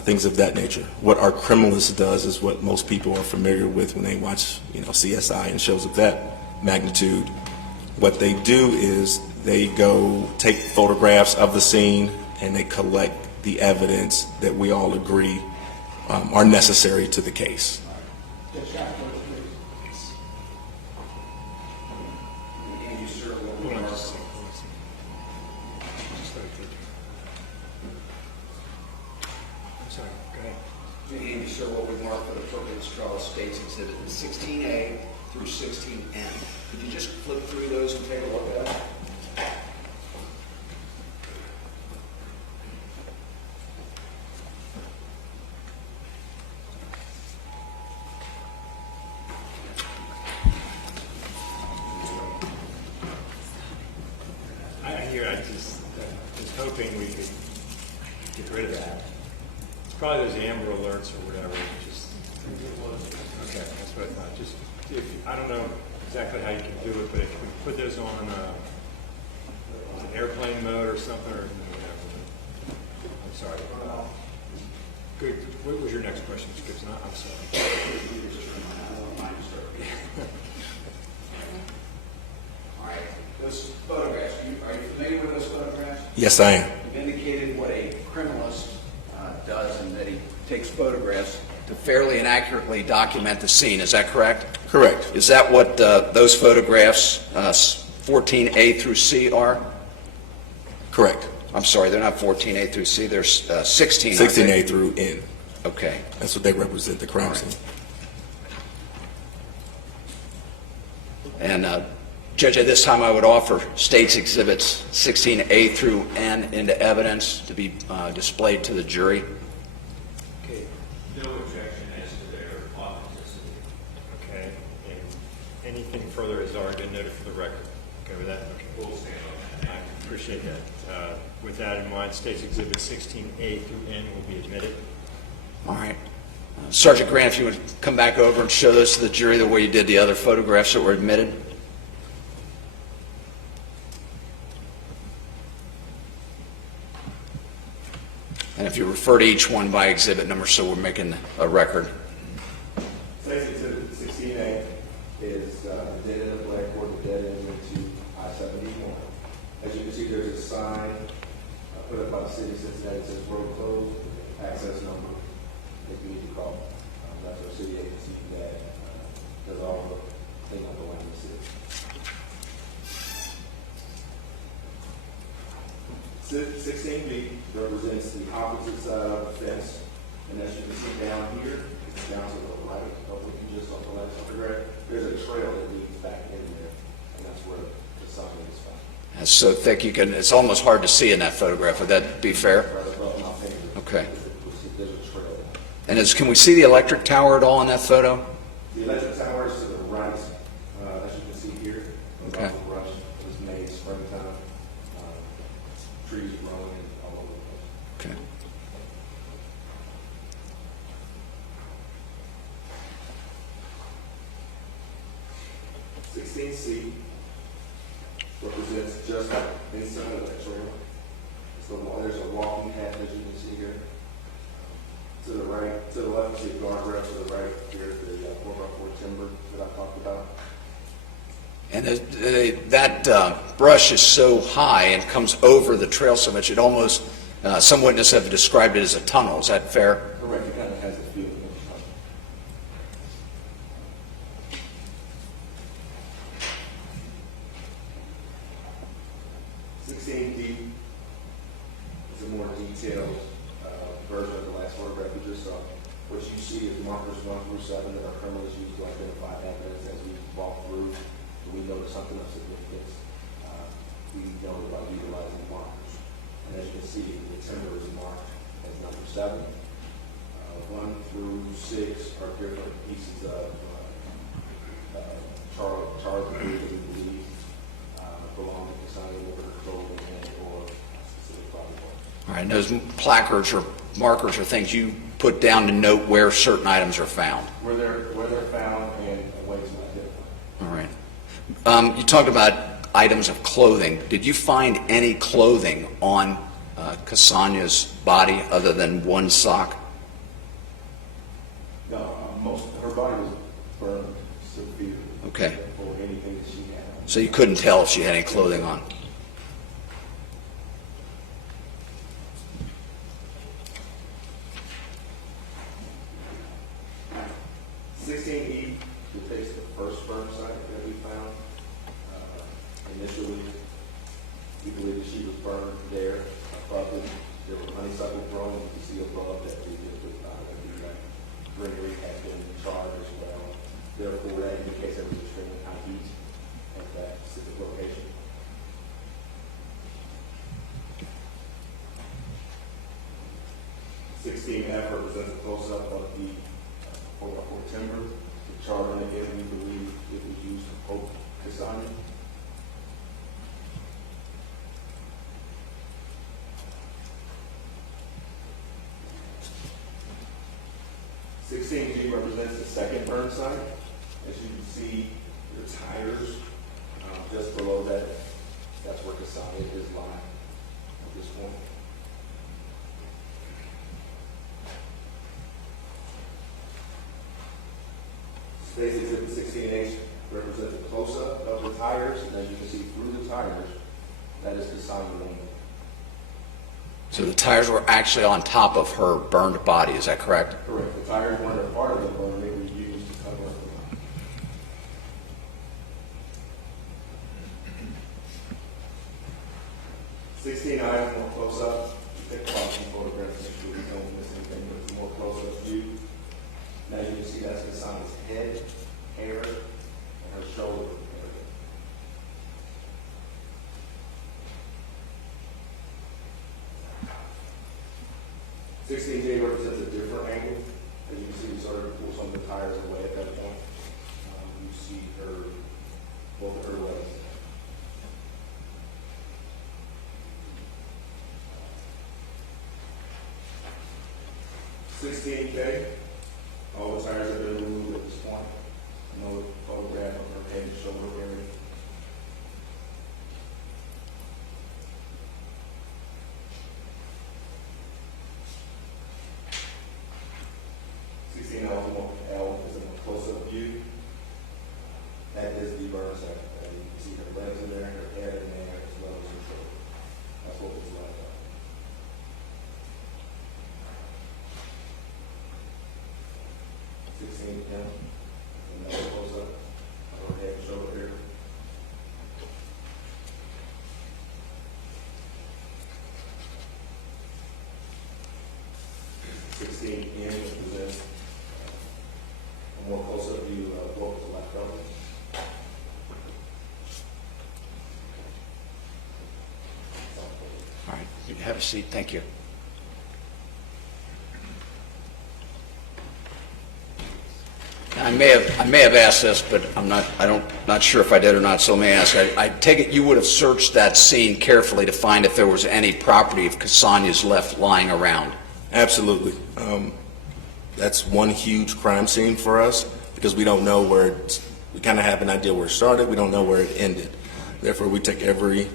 things of that nature. What our criminalist does is what most people are familiar with when they watch, CSI and shows of that magnitude. What they do is they go take photographs of the scene and they collect the evidence that we all agree are necessary to the case. Andy, sir, what we marked for the purpose trial states exhibit 16A through 16N. Could you just flip through those and take a look at it? I just was hoping we could get rid of that. It's probably those Amber Alerts or whatever. Okay, that's what I thought. Just I don't know exactly how you can do it, but if we put those on airplane mode or something, or whatever. I'm sorry. Good. What was your next question, Skips? I'm sorry. All right. Those photographs, are you familiar with those photographs? Yes, I am. You've indicated what a criminalist does, and that he takes photographs to fairly and accurately document the scene. Is that correct? Correct. Is that what those photographs 14A through C are? Correct. I'm sorry, they're not 14A through C, they're 16. 16A through N. Okay. That's what they represent, the crime scene. And Judge, at this time I would offer State's Exhibits 16A through N into evidence to be displayed to the jury. Okay. No objection as to their authenticity. Okay. And anything further has already been noted for the record. Okay with that? Okay. We'll stand on that. I appreciate that. With that in mind, State's Exhibit 16A through N will be admitted. All right. Sergeant Grant, if you would come back over and show those to the jury the way you did the other photographs that were admitted. And if you refer to each one by exhibit number, so we're making a record. Today's exhibit 16A is the dead end of Blackboard, the dead end into I-71. As you can see, there's a sign put up by the city of Cincinnati that says road closed, access number if you need to call. That's our city agency that does all the cleanup around the city. 16B represents the opposite side of the fence, and as you can see down here, down to the right of what you just saw the last photograph, there's a trail that leads back in there, and that's where the sign is found. It's so thick it's almost hard to see in that photograph. Would that be fair? Right above my finger. Okay. There's a trail. And can we see the electric tower at all in that photo? The electric tower is to the right, as you can see here. Okay. The brush was made springtime. Trees growing all over the place. Okay. C represents just inside of that trail. There's a walking path, as you can see here. To the right, to the left, you see a guardrail. To the right, here's the 4x4 timber that I talked about. And that brush is so high and comes over the trail so much, it almost, some witnesses have described it as a tunnel. Is that fair? Correct. It kind of has a feeling of a tunnel. 16D is a more detailed version of the last photograph we just saw. What you see is markers 1 through 7 that our criminals use to identify evidence as we walk through. When we notice something of significance, we know about utilizing markers. And as you can see, the timber is marked as number 7. 1 through 6 are different pieces of charred debris that we believe belong to Cosigner or clothing and/or specific body parts. All right, and those placards or markers are things you put down to note where certain items are found. Where they're found and a way to identify. All right. You talked about items of clothing. Did you find any clothing on Cosagna's body other than one sock? No, her body was burned severely. Okay. For anything that she had. So you couldn't tell if she had any clothing on? 16E depicts the first burn site that we found. Initially, we believe that she was burned there. Above it, there were honeysuckle growing. You can see above that the greenery had been charred as well. Therefore, that indicates that there was extremely high heat at that specific location. F represents a close-up of the 4x4 timber. The chart on it, we believe it was used to poke Cosigner. G represents the second burn site. As you can see, the tires just below that. That's where Cosigner is lying at this point. Today's exhibit 16H represents a close-up of the tires, and as you can see through the tires, that is Cosigner lane. So the tires were actually on top of her burned body, is that correct? Correct. The tires weren't a part of the burn, they were used to cover up the line. items more close up. Take quality photographs, make sure we don't miss anything, but it's a more close up view. Now you can see that's Cassandra's head, hair, and her shoulder area. 16J represents a different angle. As you can see, we started to pull some of the tires away at that point. You see her, both of her legs. 16K. All the tires have been removed at this point. No photograph of her head and shoulder area. L is a close-up view. That is the burn site. You can see her legs in there, her head in there, as well as her shoulder. That's what was left of. Another close-up of her head and shoulder here. Presents a more close-up view of what was left of it. All right, you have a seat. Thank you. I may have asked this, but not sure if I did or not, so may I ask. I take it you would have searched that scene carefully to find if there was any property of Sonia's left lying around. Absolutely. That's one huge crime scene for us because we don't know where we kind of have an idea where it started. We don't know where it ended. Therefore, we take every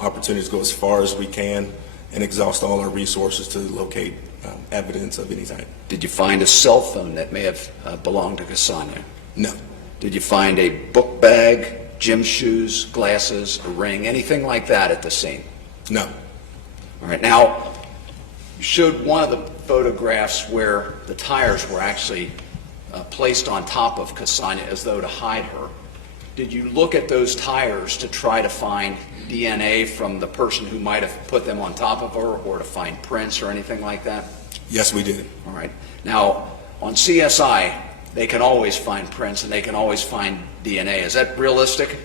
opportunity to go as far as we can and exhaust all our resources to locate evidence of any type. Did you find a cell phone that may have belonged to Sonia? No. Did you find a book bag, gym shoes, glasses, a ring, anything like that at the scene? No. All right. Now, you showed one of the photographs where the tires were actually placed on top of Sonia as though to hide her. Did you look at those tires to try to find DNA from the person who might have put them on top of her, or to find prints or anything like that? Yes, we did. All right. Now, on CSI, they can always find prints and they can always find DNA. Is that realistic?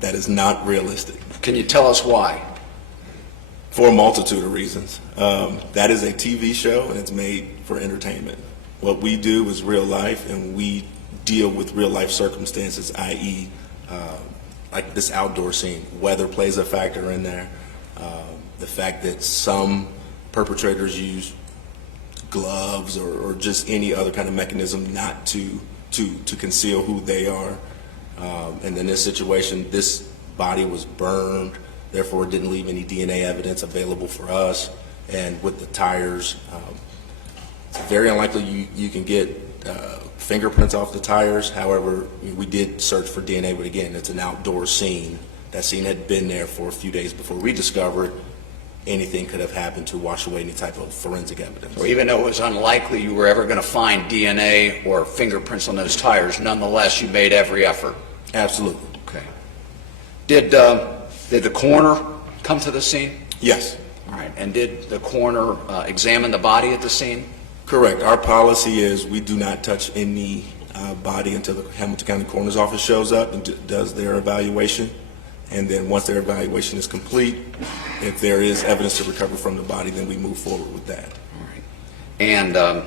That is not realistic. Can you tell us why? For a multitude of reasons. That is a TV show and it's made for entertainment. What we do is real life, and we deal with real life circumstances, i.e. Like this outdoor scene. Weather plays a factor in there. The fact that some perpetrators use gloves or just any other kind of mechanism not to conceal who they are. And in this situation, this body was burned, therefore it didn't leave any DNA evidence available for us. And with the tires, it's very unlikely you can get fingerprints off the tires. However, we did search for DNA, but again, it's an outdoor scene. That scene had been there for a few days before we discovered. Anything could have happened to wash away any type of forensic evidence. So even though it was unlikely you were ever going to find DNA or fingerprints on those tires, nonetheless, you made every effort. Absolutely. Okay. Did the coroner come to the scene? Yes. All right. And did the coroner examine the body at the scene? Correct. Our policy is we do not touch any body until the Hamilton County Coroner's Office shows up and does their evaluation. And then once their evaluation is complete, if there is evidence to recover from the body, then we move forward with that. All right. And the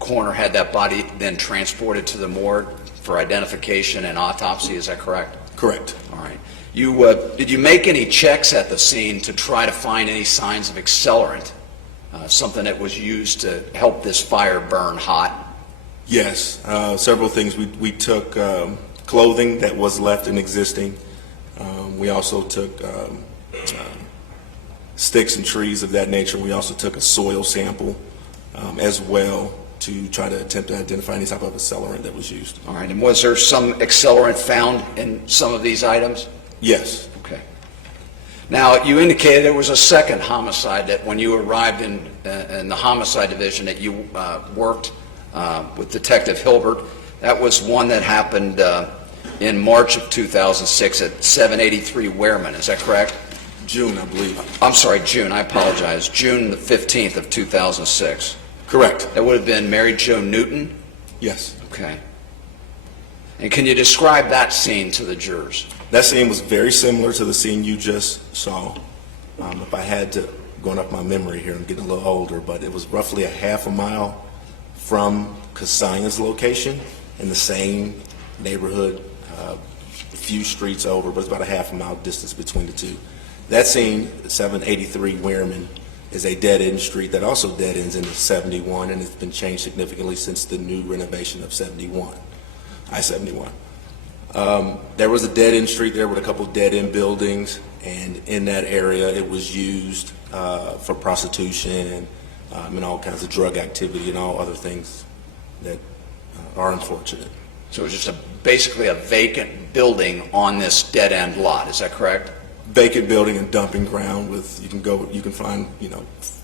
coroner had that body then transported to the morgue for identification and autopsy, is that correct? Correct. All right. Did you make any checks at the scene to try to find any signs of accelerant, something that was used to help this fire burn hot? Yes. Several things. We took clothing that was left and existing. We also took sticks and trees of that nature. We also took a soil sample as well to try to attempt to identify any type of accelerant that was used. All right. And was there some accelerant found in some of these items? Yes. Okay. Now, you indicated there was a second homicide that when you arrived in the homicide division that you worked with Detective Hilbert. That was one that happened in March of 2006 at 783 Wehrman, is that correct? June, I believe. I'm sorry, June, I apologize. June the 15th of 2006. Correct. That would have been Mary Jo Newton? Yes. Okay. And can you describe that scene to the jurors? That scene was very similar to the scene you just saw. If I had to, going off my memory here, I'm getting a little older, but it was roughly a half a mile from Cosigner's location in the same neighborhood, a few streets over, but it's about a half a mile distance between the two. That scene, 783 Wehrman, is a dead-end street that also dead-ends into 71, and it's been changed significantly since the new renovation of 71, I-71. There was a dead-end street there with a couple dead-end buildings, and in that area it was used for prostitution and all kinds of drug activity and all other things that are unfortunate. So it's just basically a vacant building on this dead-end lot, is that correct? Vacant building and dumping ground with, you can find,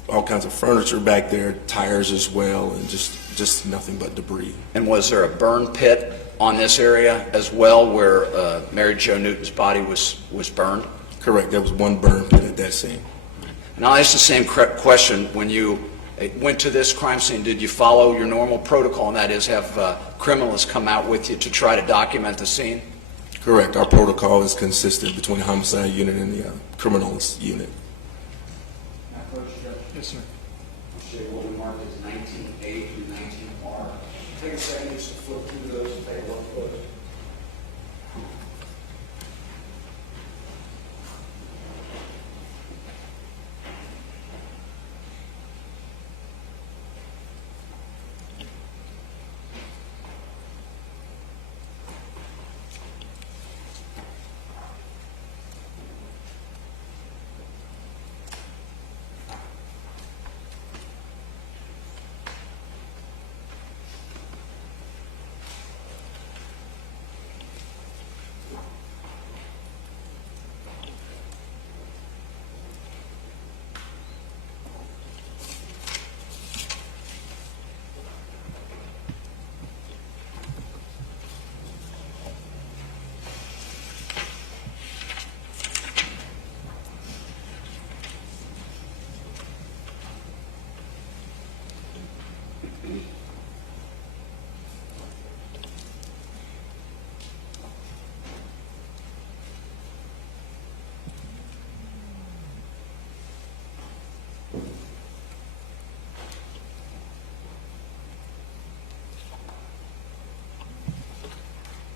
all kinds of furniture back there, tires as well, and just nothing but debris. And was there a burn pit on this area as well where Mary Jo Newton's body was burned? Correct, there was one burn pit at that scene. And I'll ask the same question. When you went to this crime scene, did you follow your normal protocol, and that is have criminals come out with you to try to document the scene? Correct, our protocol is consistent between the homicide unit and the criminals unit. Yes, sir. I'll show you what we marked as 19A through 19R. Take a second just to flip through those and take a look close.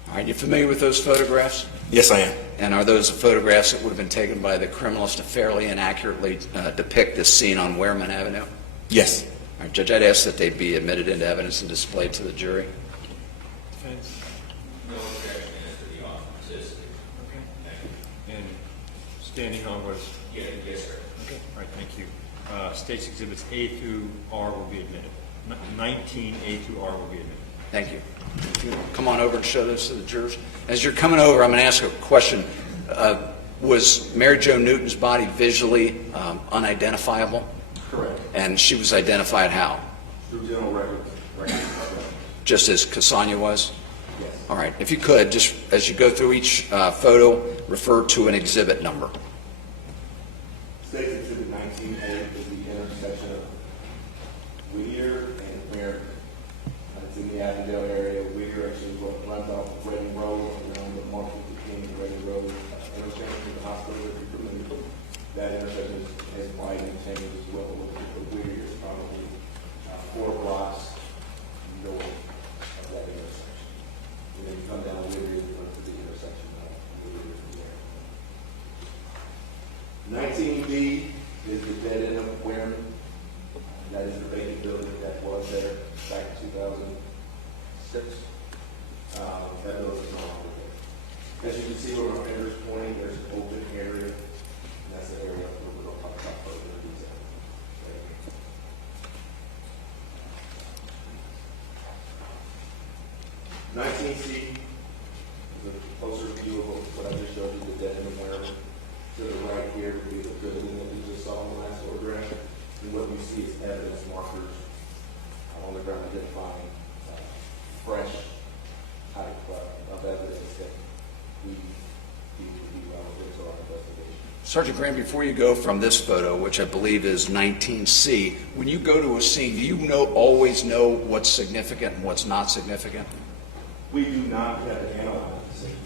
All right, you familiar with those photographs? Yes, I am. And are those photographs that would have been taken by the criminals to fairly and accurately depict this scene on Wehrman Avenue? Yes. All right, Judge, I'd ask that they be admitted into evidence and displayed to the jury. Defense? No objection as to the authenticity. Okay. And standing on what is? Yes, sir. Okay. All right, thank you. State's exhibits A through R will be admitted. 19A through R will be admitted. Thank you. If you come on over and show this to the jurors. As you're coming over, I'm going to ask a question. Was Mary Jo Newton's body visually unidentifiable? Correct. And she was identified how? Through general records. Just as Cosigner was? Yes. All right. If you could, just as you go through each photo, refer to an exhibit number. State's exhibit 19A is the intersection of Whittier and Merrick. It's in the Avondale area. Whittier actually runs off of Reading Road around the Martin Luther King and Reading Road intersection with the hospital. That intersection is wide and changed as well. Whittier is probably 4 blocks north of that intersection. And then you come down Whittier and run to the intersection of Whittier from there. 19B is the dead end of Wehrman. That is the vacant building that was there back in 2006. That building is no longer there. As you can see where my finger is pointing, there's an open area. And that's the area where we're going to talk about further in detail. 19C is a closer view of what I just showed you, the dead end of Wehrman. To the right here would be the building that we just saw in the last photograph. And what we see is evidence markers on the ground identifying fresh type of evidence that we deem to be relevant to our investigation. Sergeant Graham, before you go from this photo, which I believe is 19C, when you go to a scene, do you always know what's significant and what's not significant? We do not have to analyze the scene.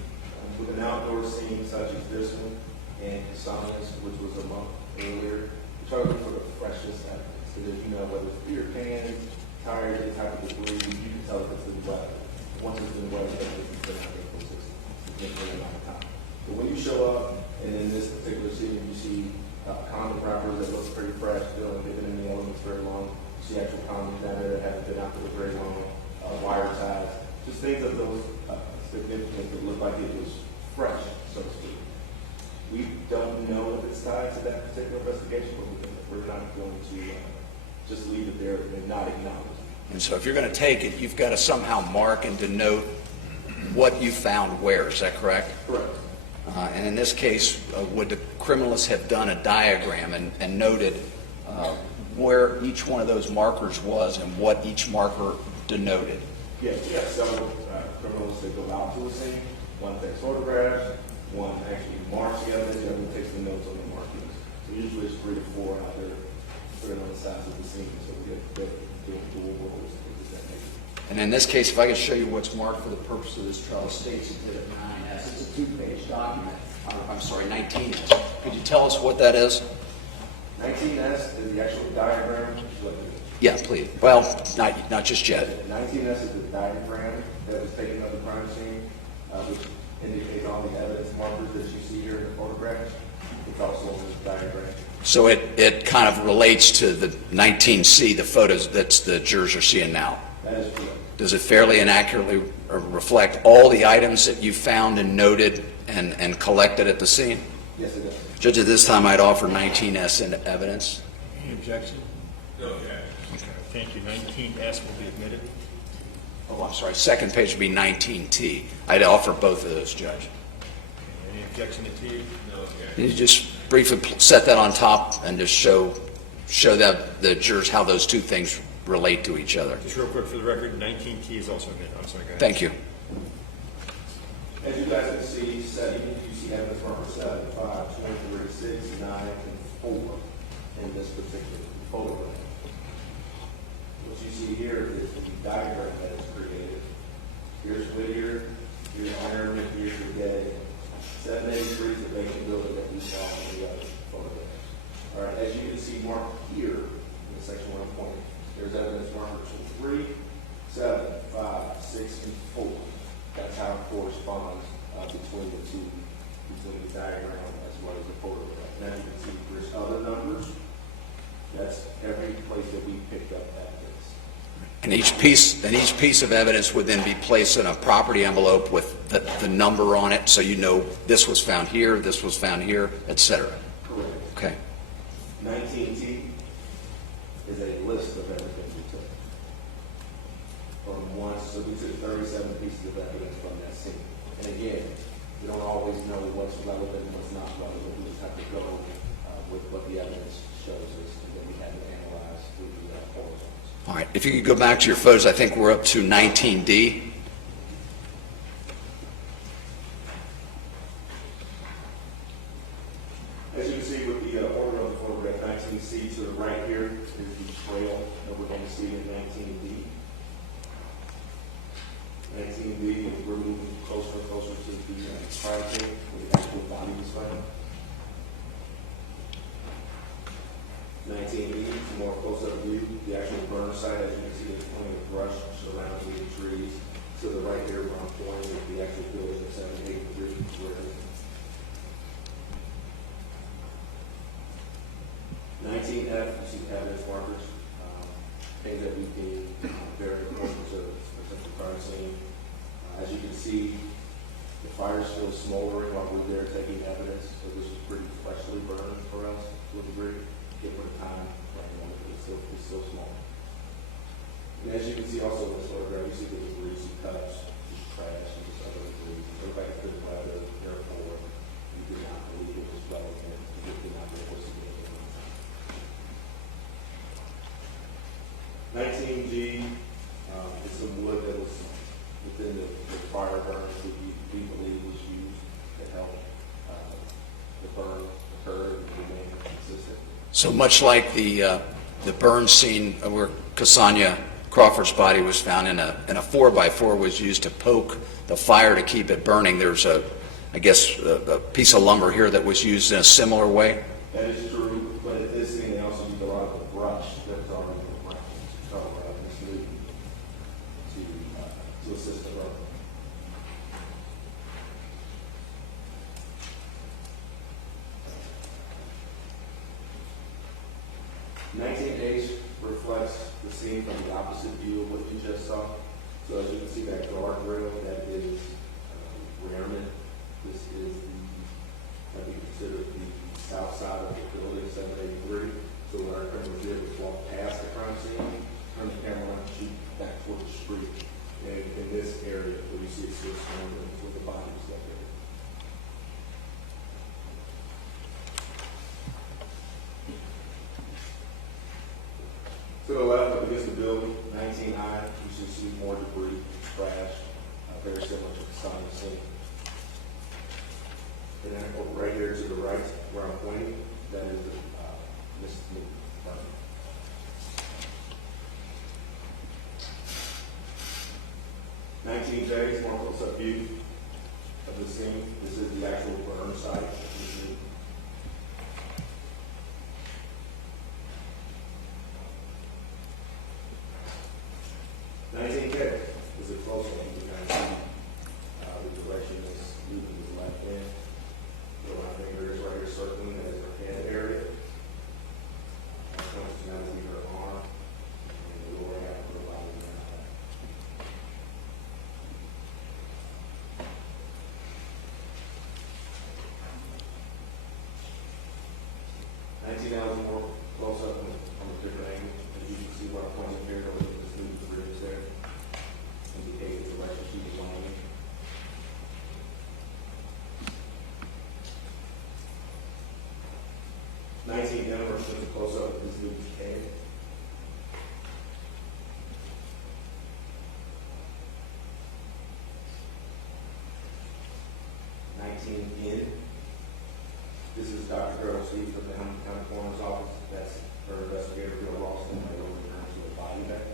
With an outdoor scene such as this one and Sonia's, which was a month earlier, we try to look for the freshest evidence. So that you know whether it's beer cans, tires, the type of debris, you can tell if it's been wet. Once it's been wet, it's been out there for a significant amount of time. But when you show up, and in this particular scene, you see condom wrappers that look pretty fresh, still, they've been in the elements very long. You see actual condoms down there that haven't been out there very long, wire ties, just things of those significant that look like it was fresh, so to speak. We don't know if it's tied to that particular investigation, but we're not going to just leave it there and not acknowledge it. And so if you're going to take it, you've got to somehow mark and denote what you found where, is that correct? Correct. And in this case, would the criminalists have done a diagram and noted where each one of those markers was and what each marker denoted? Yes, we have several criminals that go out to a scene. One takes photographs, one actually marks the evidence, the other one takes the notes on the markings. So usually it's 3 to 4 out there, put it on the sides of the scene, so we get doing dual roles, things of that nature. And in this case, if I could show you what's marked for the purpose of this trial, states Exhibit 9S. It's a 2-page document. I'm sorry, 19S. Could you tell us what that is? 19S is the actual diagram. Yeah, please. Well, not just yet. 19S is the diagram that was taken of the crime scene, which indicates all the evidence markers that you see here in the photographs. It's also in this diagram. So it kind of relates to the 19C, the photos that the jurors are seeing now. That is correct. Does it fairly and accurately reflect all the items that you found and noted and collected at the scene? Yes, it does. Judge, at this time, I'd offer 19S into evidence. Any objection? No objection. Okay, thank you. 19S will be admitted. Oh, I'm sorry, second page would be 19T. I'd offer both of those, Judge. Any objection to T? No objection. Can you just briefly set that on top and just show that the jurors how those two things relate to each other? Just real quick for the record, 19T is also admitted. I'm sorry, go ahead. Thank you. As you guys can see, you see evidence marker 7, 5, 23, 6, 9, and 4 in this particular photograph. What you see here is the diagram that is created. Here's Whittier, here's Ironman, here's the day. 783 is the vacant building that we saw in the other photographs. All right, as you can see marked here in section 120, there's evidence marker 3, 7, 5, 6, and 4. That's how it corresponds between the diagram as well as the photograph. Now you can see there's other numbers. That's every place that we picked up evidence. And each piece of evidence would then be placed in a property envelope with the number on it, so you know this was found here, etc. Correct. Okay. 19T is a list of everything we took. So we took 37 pieces of evidence from that scene. And again, we don't always know what's relevant and what's not relevant. We just have to go with what the evidence shows us, and then we have to analyze through the horizontals. All right. If you could go back to your photos, I think we're up to 19D. As you can see with the order of the photograph, 19C to the right here is the trail that we're going to see in 19D. 19B, we're moving closer and closer to the crime scene where the actual body was found. 19E, more close-up view, the actual burn site. As you can see, there's plenty of brush surrounding the trees. To the right here, where I'm pointing with the actual building of 783, where 19F, you see evidence markers, things that we deem very important to the crime scene. As you can see, the fire is still smoldering while we're there taking evidence, so this is pretty freshly burned for us to a degree. Given the time frame on it, it's still small. And as you can see also in this photograph, you see the debris, you see cups, just trash, and just other debris. Everybody could have had it, therefore, you did not believe it was relevant, you did not believe it was significant. 19G is some wood that was within the fire burn that we believe was used to help the burn occur and remain consistent. So much like the burn scene where Sonia Crawford's body was found in a 4x4 was used to poke the fire to keep it burning. There's a piece of lumber here that was used in a similar way. That is true, but at this scene they also used a lot of the brush that was already in the ground to cover up and smooth to assist the burn. reflects the scene from the opposite view of what you just saw. So as you can see, that guardrail, that is Rearman. This is what we consider the south side of the building, 783. So what our criminals did was walk past the crime scene, turn the camera around, shoot back toward the street. And in this area where you see it still smoking, where the body was located. To the left, up against the building, 19 high, you should see more debris, trash, very similar to the Sonia scene. And then right here to the right, where I'm pointing, that is the Mrs. Newton. 19J is more close-up view of the scene. This is the actual burn site. 19K is a close one. You can see the direction is moving to the left end. So my finger is right here circling, that is her head area. That's going to now be her arm and the lower half of her body. 19 now is more close up on a different angle. As you can see where I'm pointing here, over this new bridge there, indicating the direction she was going in. Denver is a close up of this new head. In. This is Dr. Gerald Steve from the Hamilton County Coroner's Office. That's her investigator, Bill Ralston, right over there to the body there.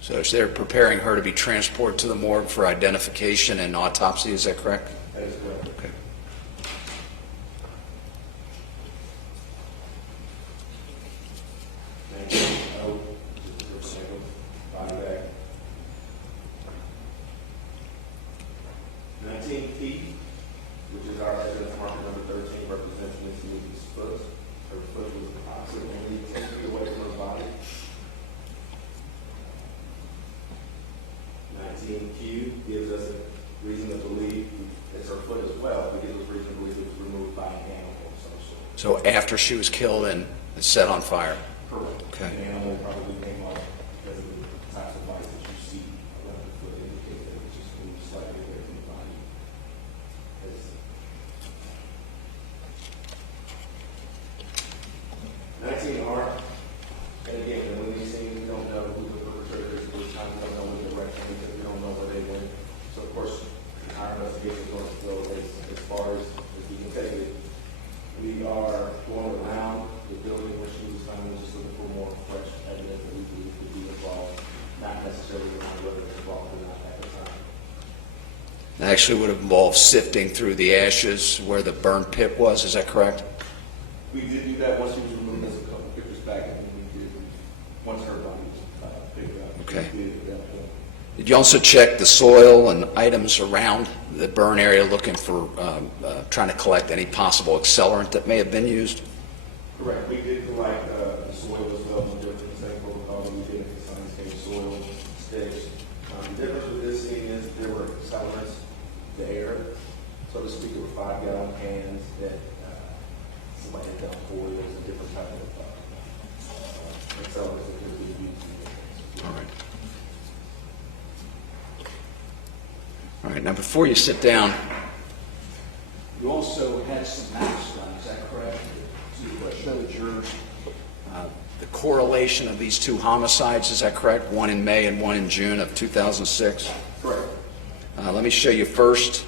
So they're preparing her to be transported to the morgue for identification and autopsy, is that correct? That is correct. Okay. Body bag. 19 feet, which is our evidence marker number 13, represents Ms. Newton's foot. Her foot was approximately 10 feet away from her body. 19Q gives us a reason to believe it's her foot as well, but gives us reason to believe it was removed by an animal of some sort. So after she was killed and set on fire? Correct. Okay. An animal probably came off because of the types of bites that you see around the foot indicate that it just moved slightly away from the body. 19R, and again, when these things, we don't know who the perpetrator is, we kind of don't know what direction, because we don't know where they went. So of course, our investigation is going to go as far as we can take it. We are going around the building where she was found, just looking for more fresh evidence that we believe could be involved, not necessarily around whether it's involved or not at the time. It actually would have involved sifting through the ashes where the burn pit was, is that correct? We did do that once she was removed. There's a couple pictures back, and we did once her body was figured out. Okay. We did at that point. Did you also check the soil and items around the burn area looking for, trying to collect any possible accelerant that may have been used? Correct. We did collect the soil as well, no different than the same protocol that we did at the science came soil stage. The difference with this scene is there were accelerants, the air, so to speak. There were 5-gallon cans that somebody had done oils and different type of accelerants that could be used. All right. All right, now before you sit down, you also had some maps done, is that correct? To show the jurors the correlation of these two homicides, is that correct? One in May and one in June of 2006? Correct. Let me show you first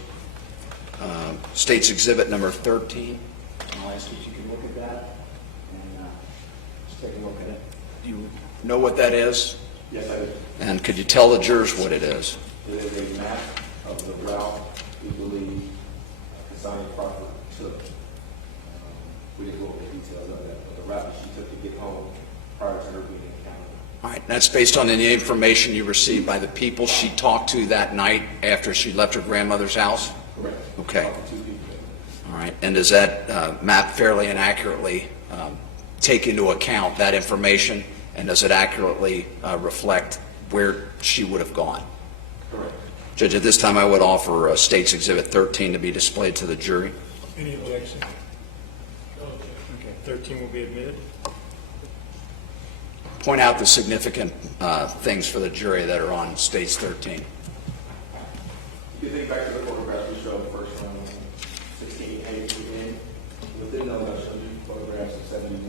State's Exhibit number 13. I'll ask if you can look at that and just take a look at it. Do you know what that is? Yes, I did. And could you tell the jurors what it is? It is a map of the route we believe Sonia Crawford took. We didn't go over the details of that, but the route that she took to get home prior to her being encountered. All right, that's based on any information you received by the people she talked to that night after she left her grandmother's house? Correct. Okay. Talked to 2 people. All right, and does that map fairly and accurately take into account that information And does it accurately reflect where she would have gone? Correct. Judge, at this time, I would offer State's Exhibit 13 to be displayed to the jury. Any objection? Okay, 13 will be admitted. Point out the significant things for the jury that are on State's 13. You can think back to the photographs we showed the first one, 1680 in. Within those, I showed you photographs of 71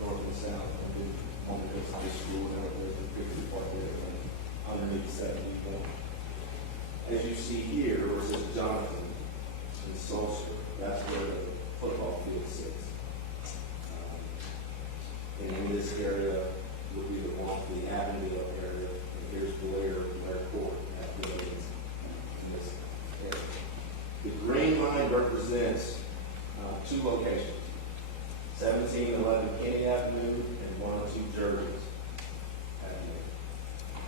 north and south. I did Moment Hills High School, and there's the Victory Park there, and underneath 71. As you see here, where it says Jonathan and Solster, that's where the football field sits. And in this area would be the Avondale area, and here's Blair Court, that building's in this area. The green line represents two locations, 1711 Kenny Avenue and 102 Jervis Avenue.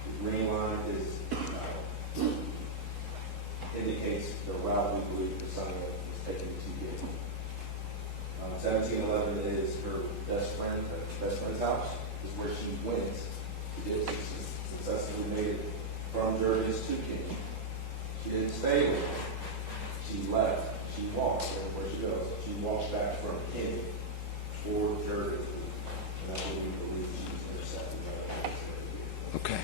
The green line indicates the route we believe the Sonia was taking to get. 1711 is her best friend's house, is where she went. She did successfully made it from Jervis to Kenny. She didn't stay with her. She left. She walked everywhere she goes. She walks back from Kenny toward Jervis, and that's what we believe she was intercepted by the Okay.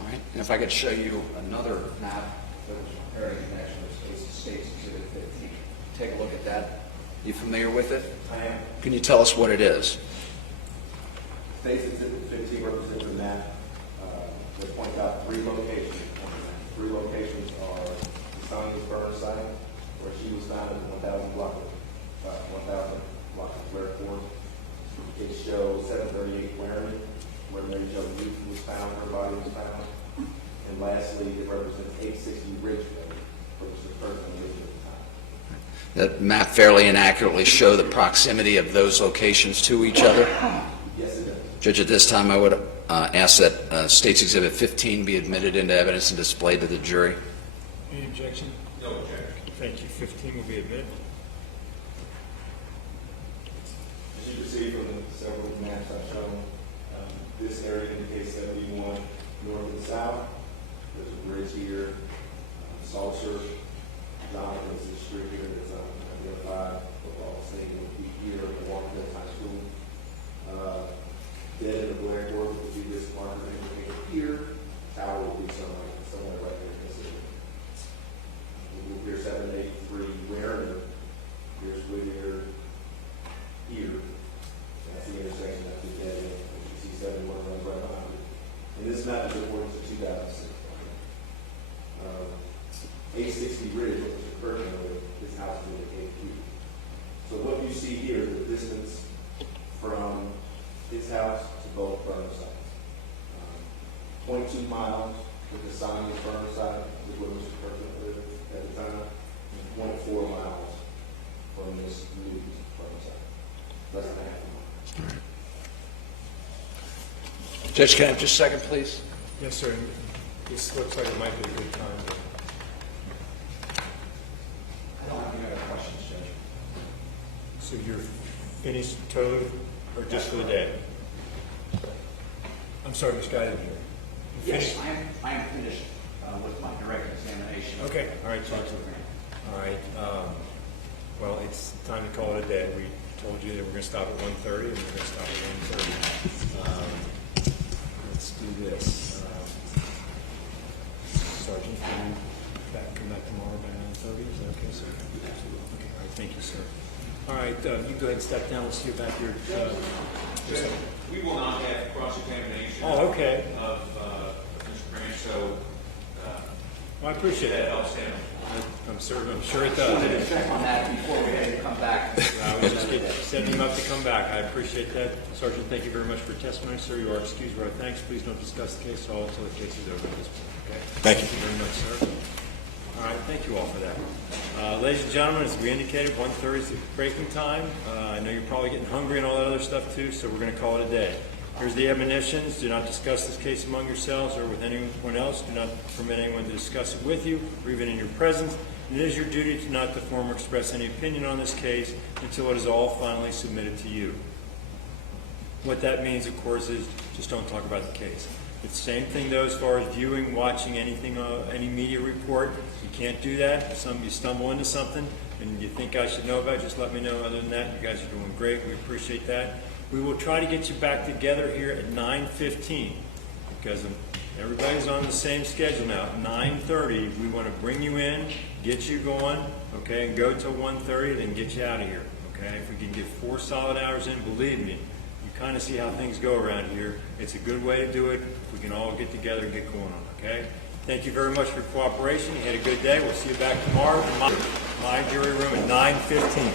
All right. And if I could show you another map that was prepared in connection with State's Exhibit 15. Take a look at that. You familiar with it? I am. Can you tell us what it is? State's Exhibit 15 represents a map that points out three locations. Three locations are the Sonia's burn site, where she was found in the 1,000 block of Blair Court. It shows 738 Warren, where Mary Jo Newton was found, her body was found. And lastly, it represents 860 Ridgeway, which is the first location at the time. That map fairly inaccurately show the proximity of those locations to each other? Yes, it does. Judge, at this time, I would ask that State's Exhibit 15 be admitted into evidence and displayed to the jury. Any objection? No objection. Thank you. 15 will be admitted. As you can see from the several maps I've shown, this area indicates 71 north and south. There's a bridge here, Salter, Jonathan's the street here that's identified. Football stadium would be here at the Walker High School. Dead in the Blair Court would be this marker indicated here. Tower would be somewhere right here in this area. We move here 783 Warren. Here's Whittier here. That's the intersection that we dead in. You see 71 runs right behind it. And this map is according to 2006. 860 Ridge, which is Kirkland, this house is indicated here. So what you see here is the distance from his house to both burn sites. 0.2 miles with the Sonia's burn site, is where Mr. Kirkland lived at the time, and 0.4 miles from this new burn site. Less than half a mile. Judge, can I have just a second, please? Yes, sir. This looks like it might be a good time. I don't have any other questions, Judge. So you're finished totally, or just for the day? I'm sorry, Mr. Guy, I didn't hear. You Yes, finished? I am finished with my direct examination. Okay, all right, Judge. All right, well, it's time to call it a day. We told you that we're going to stop at 1:30, and we're going to stop at 1:30. Let's do this. Sergeant, can you come back tomorrow by 9:30? Is that okay, sir? Absolutely. Okay, all right, thank you, sir. All right, you go ahead and step down. Let's hear back your... We will not have cross-examination Oh, okay. of Mr. Grant, so Well, I appreciate that that. helps him. I'm sure it does. Check on that before we had to come back. I was just setting him up to come back. I appreciate that. Sergeant, thank you very much for your testimony, sir. You are excused with our thanks. Please don't discuss the case at all until the case is over at this point, okay? Thank you. Thank you very much, sir. All right, thank you all for that. Ladies and gentlemen, as we indicated, 1:30 is the breaking time. I know you're probably getting hungry and all that other stuff too, so we're going to call it a day. Here's the admonitions. Do not discuss this case among yourselves or with anyone else. Do not permit anyone to discuss it with you or even in your presence. And it is your duty to not to form or express any opinion on this case until it is all finally submitted to you. What that means, of course, is just don't talk about the case. It's the same thing, though, as far as viewing, watching anything, any media report. You can't do that. If you stumble into something and you think I should know about it, just let me know. Other than that, you guys are doing great. We appreciate that. We will try to get you back together here at 9:15 because everybody's on the same schedule now. At 9:30, we want to bring you in, get you going, okay, and go till 1:30, then get you out of here, okay? If we can get 4 solid hours in, believe me, you kind of see how things go around here. It's a good way to do it. We can all get together and get going on, okay? Thank you very much for your cooperation. You had a good day. We'll see you back tomorrow in my jury room at 9:15.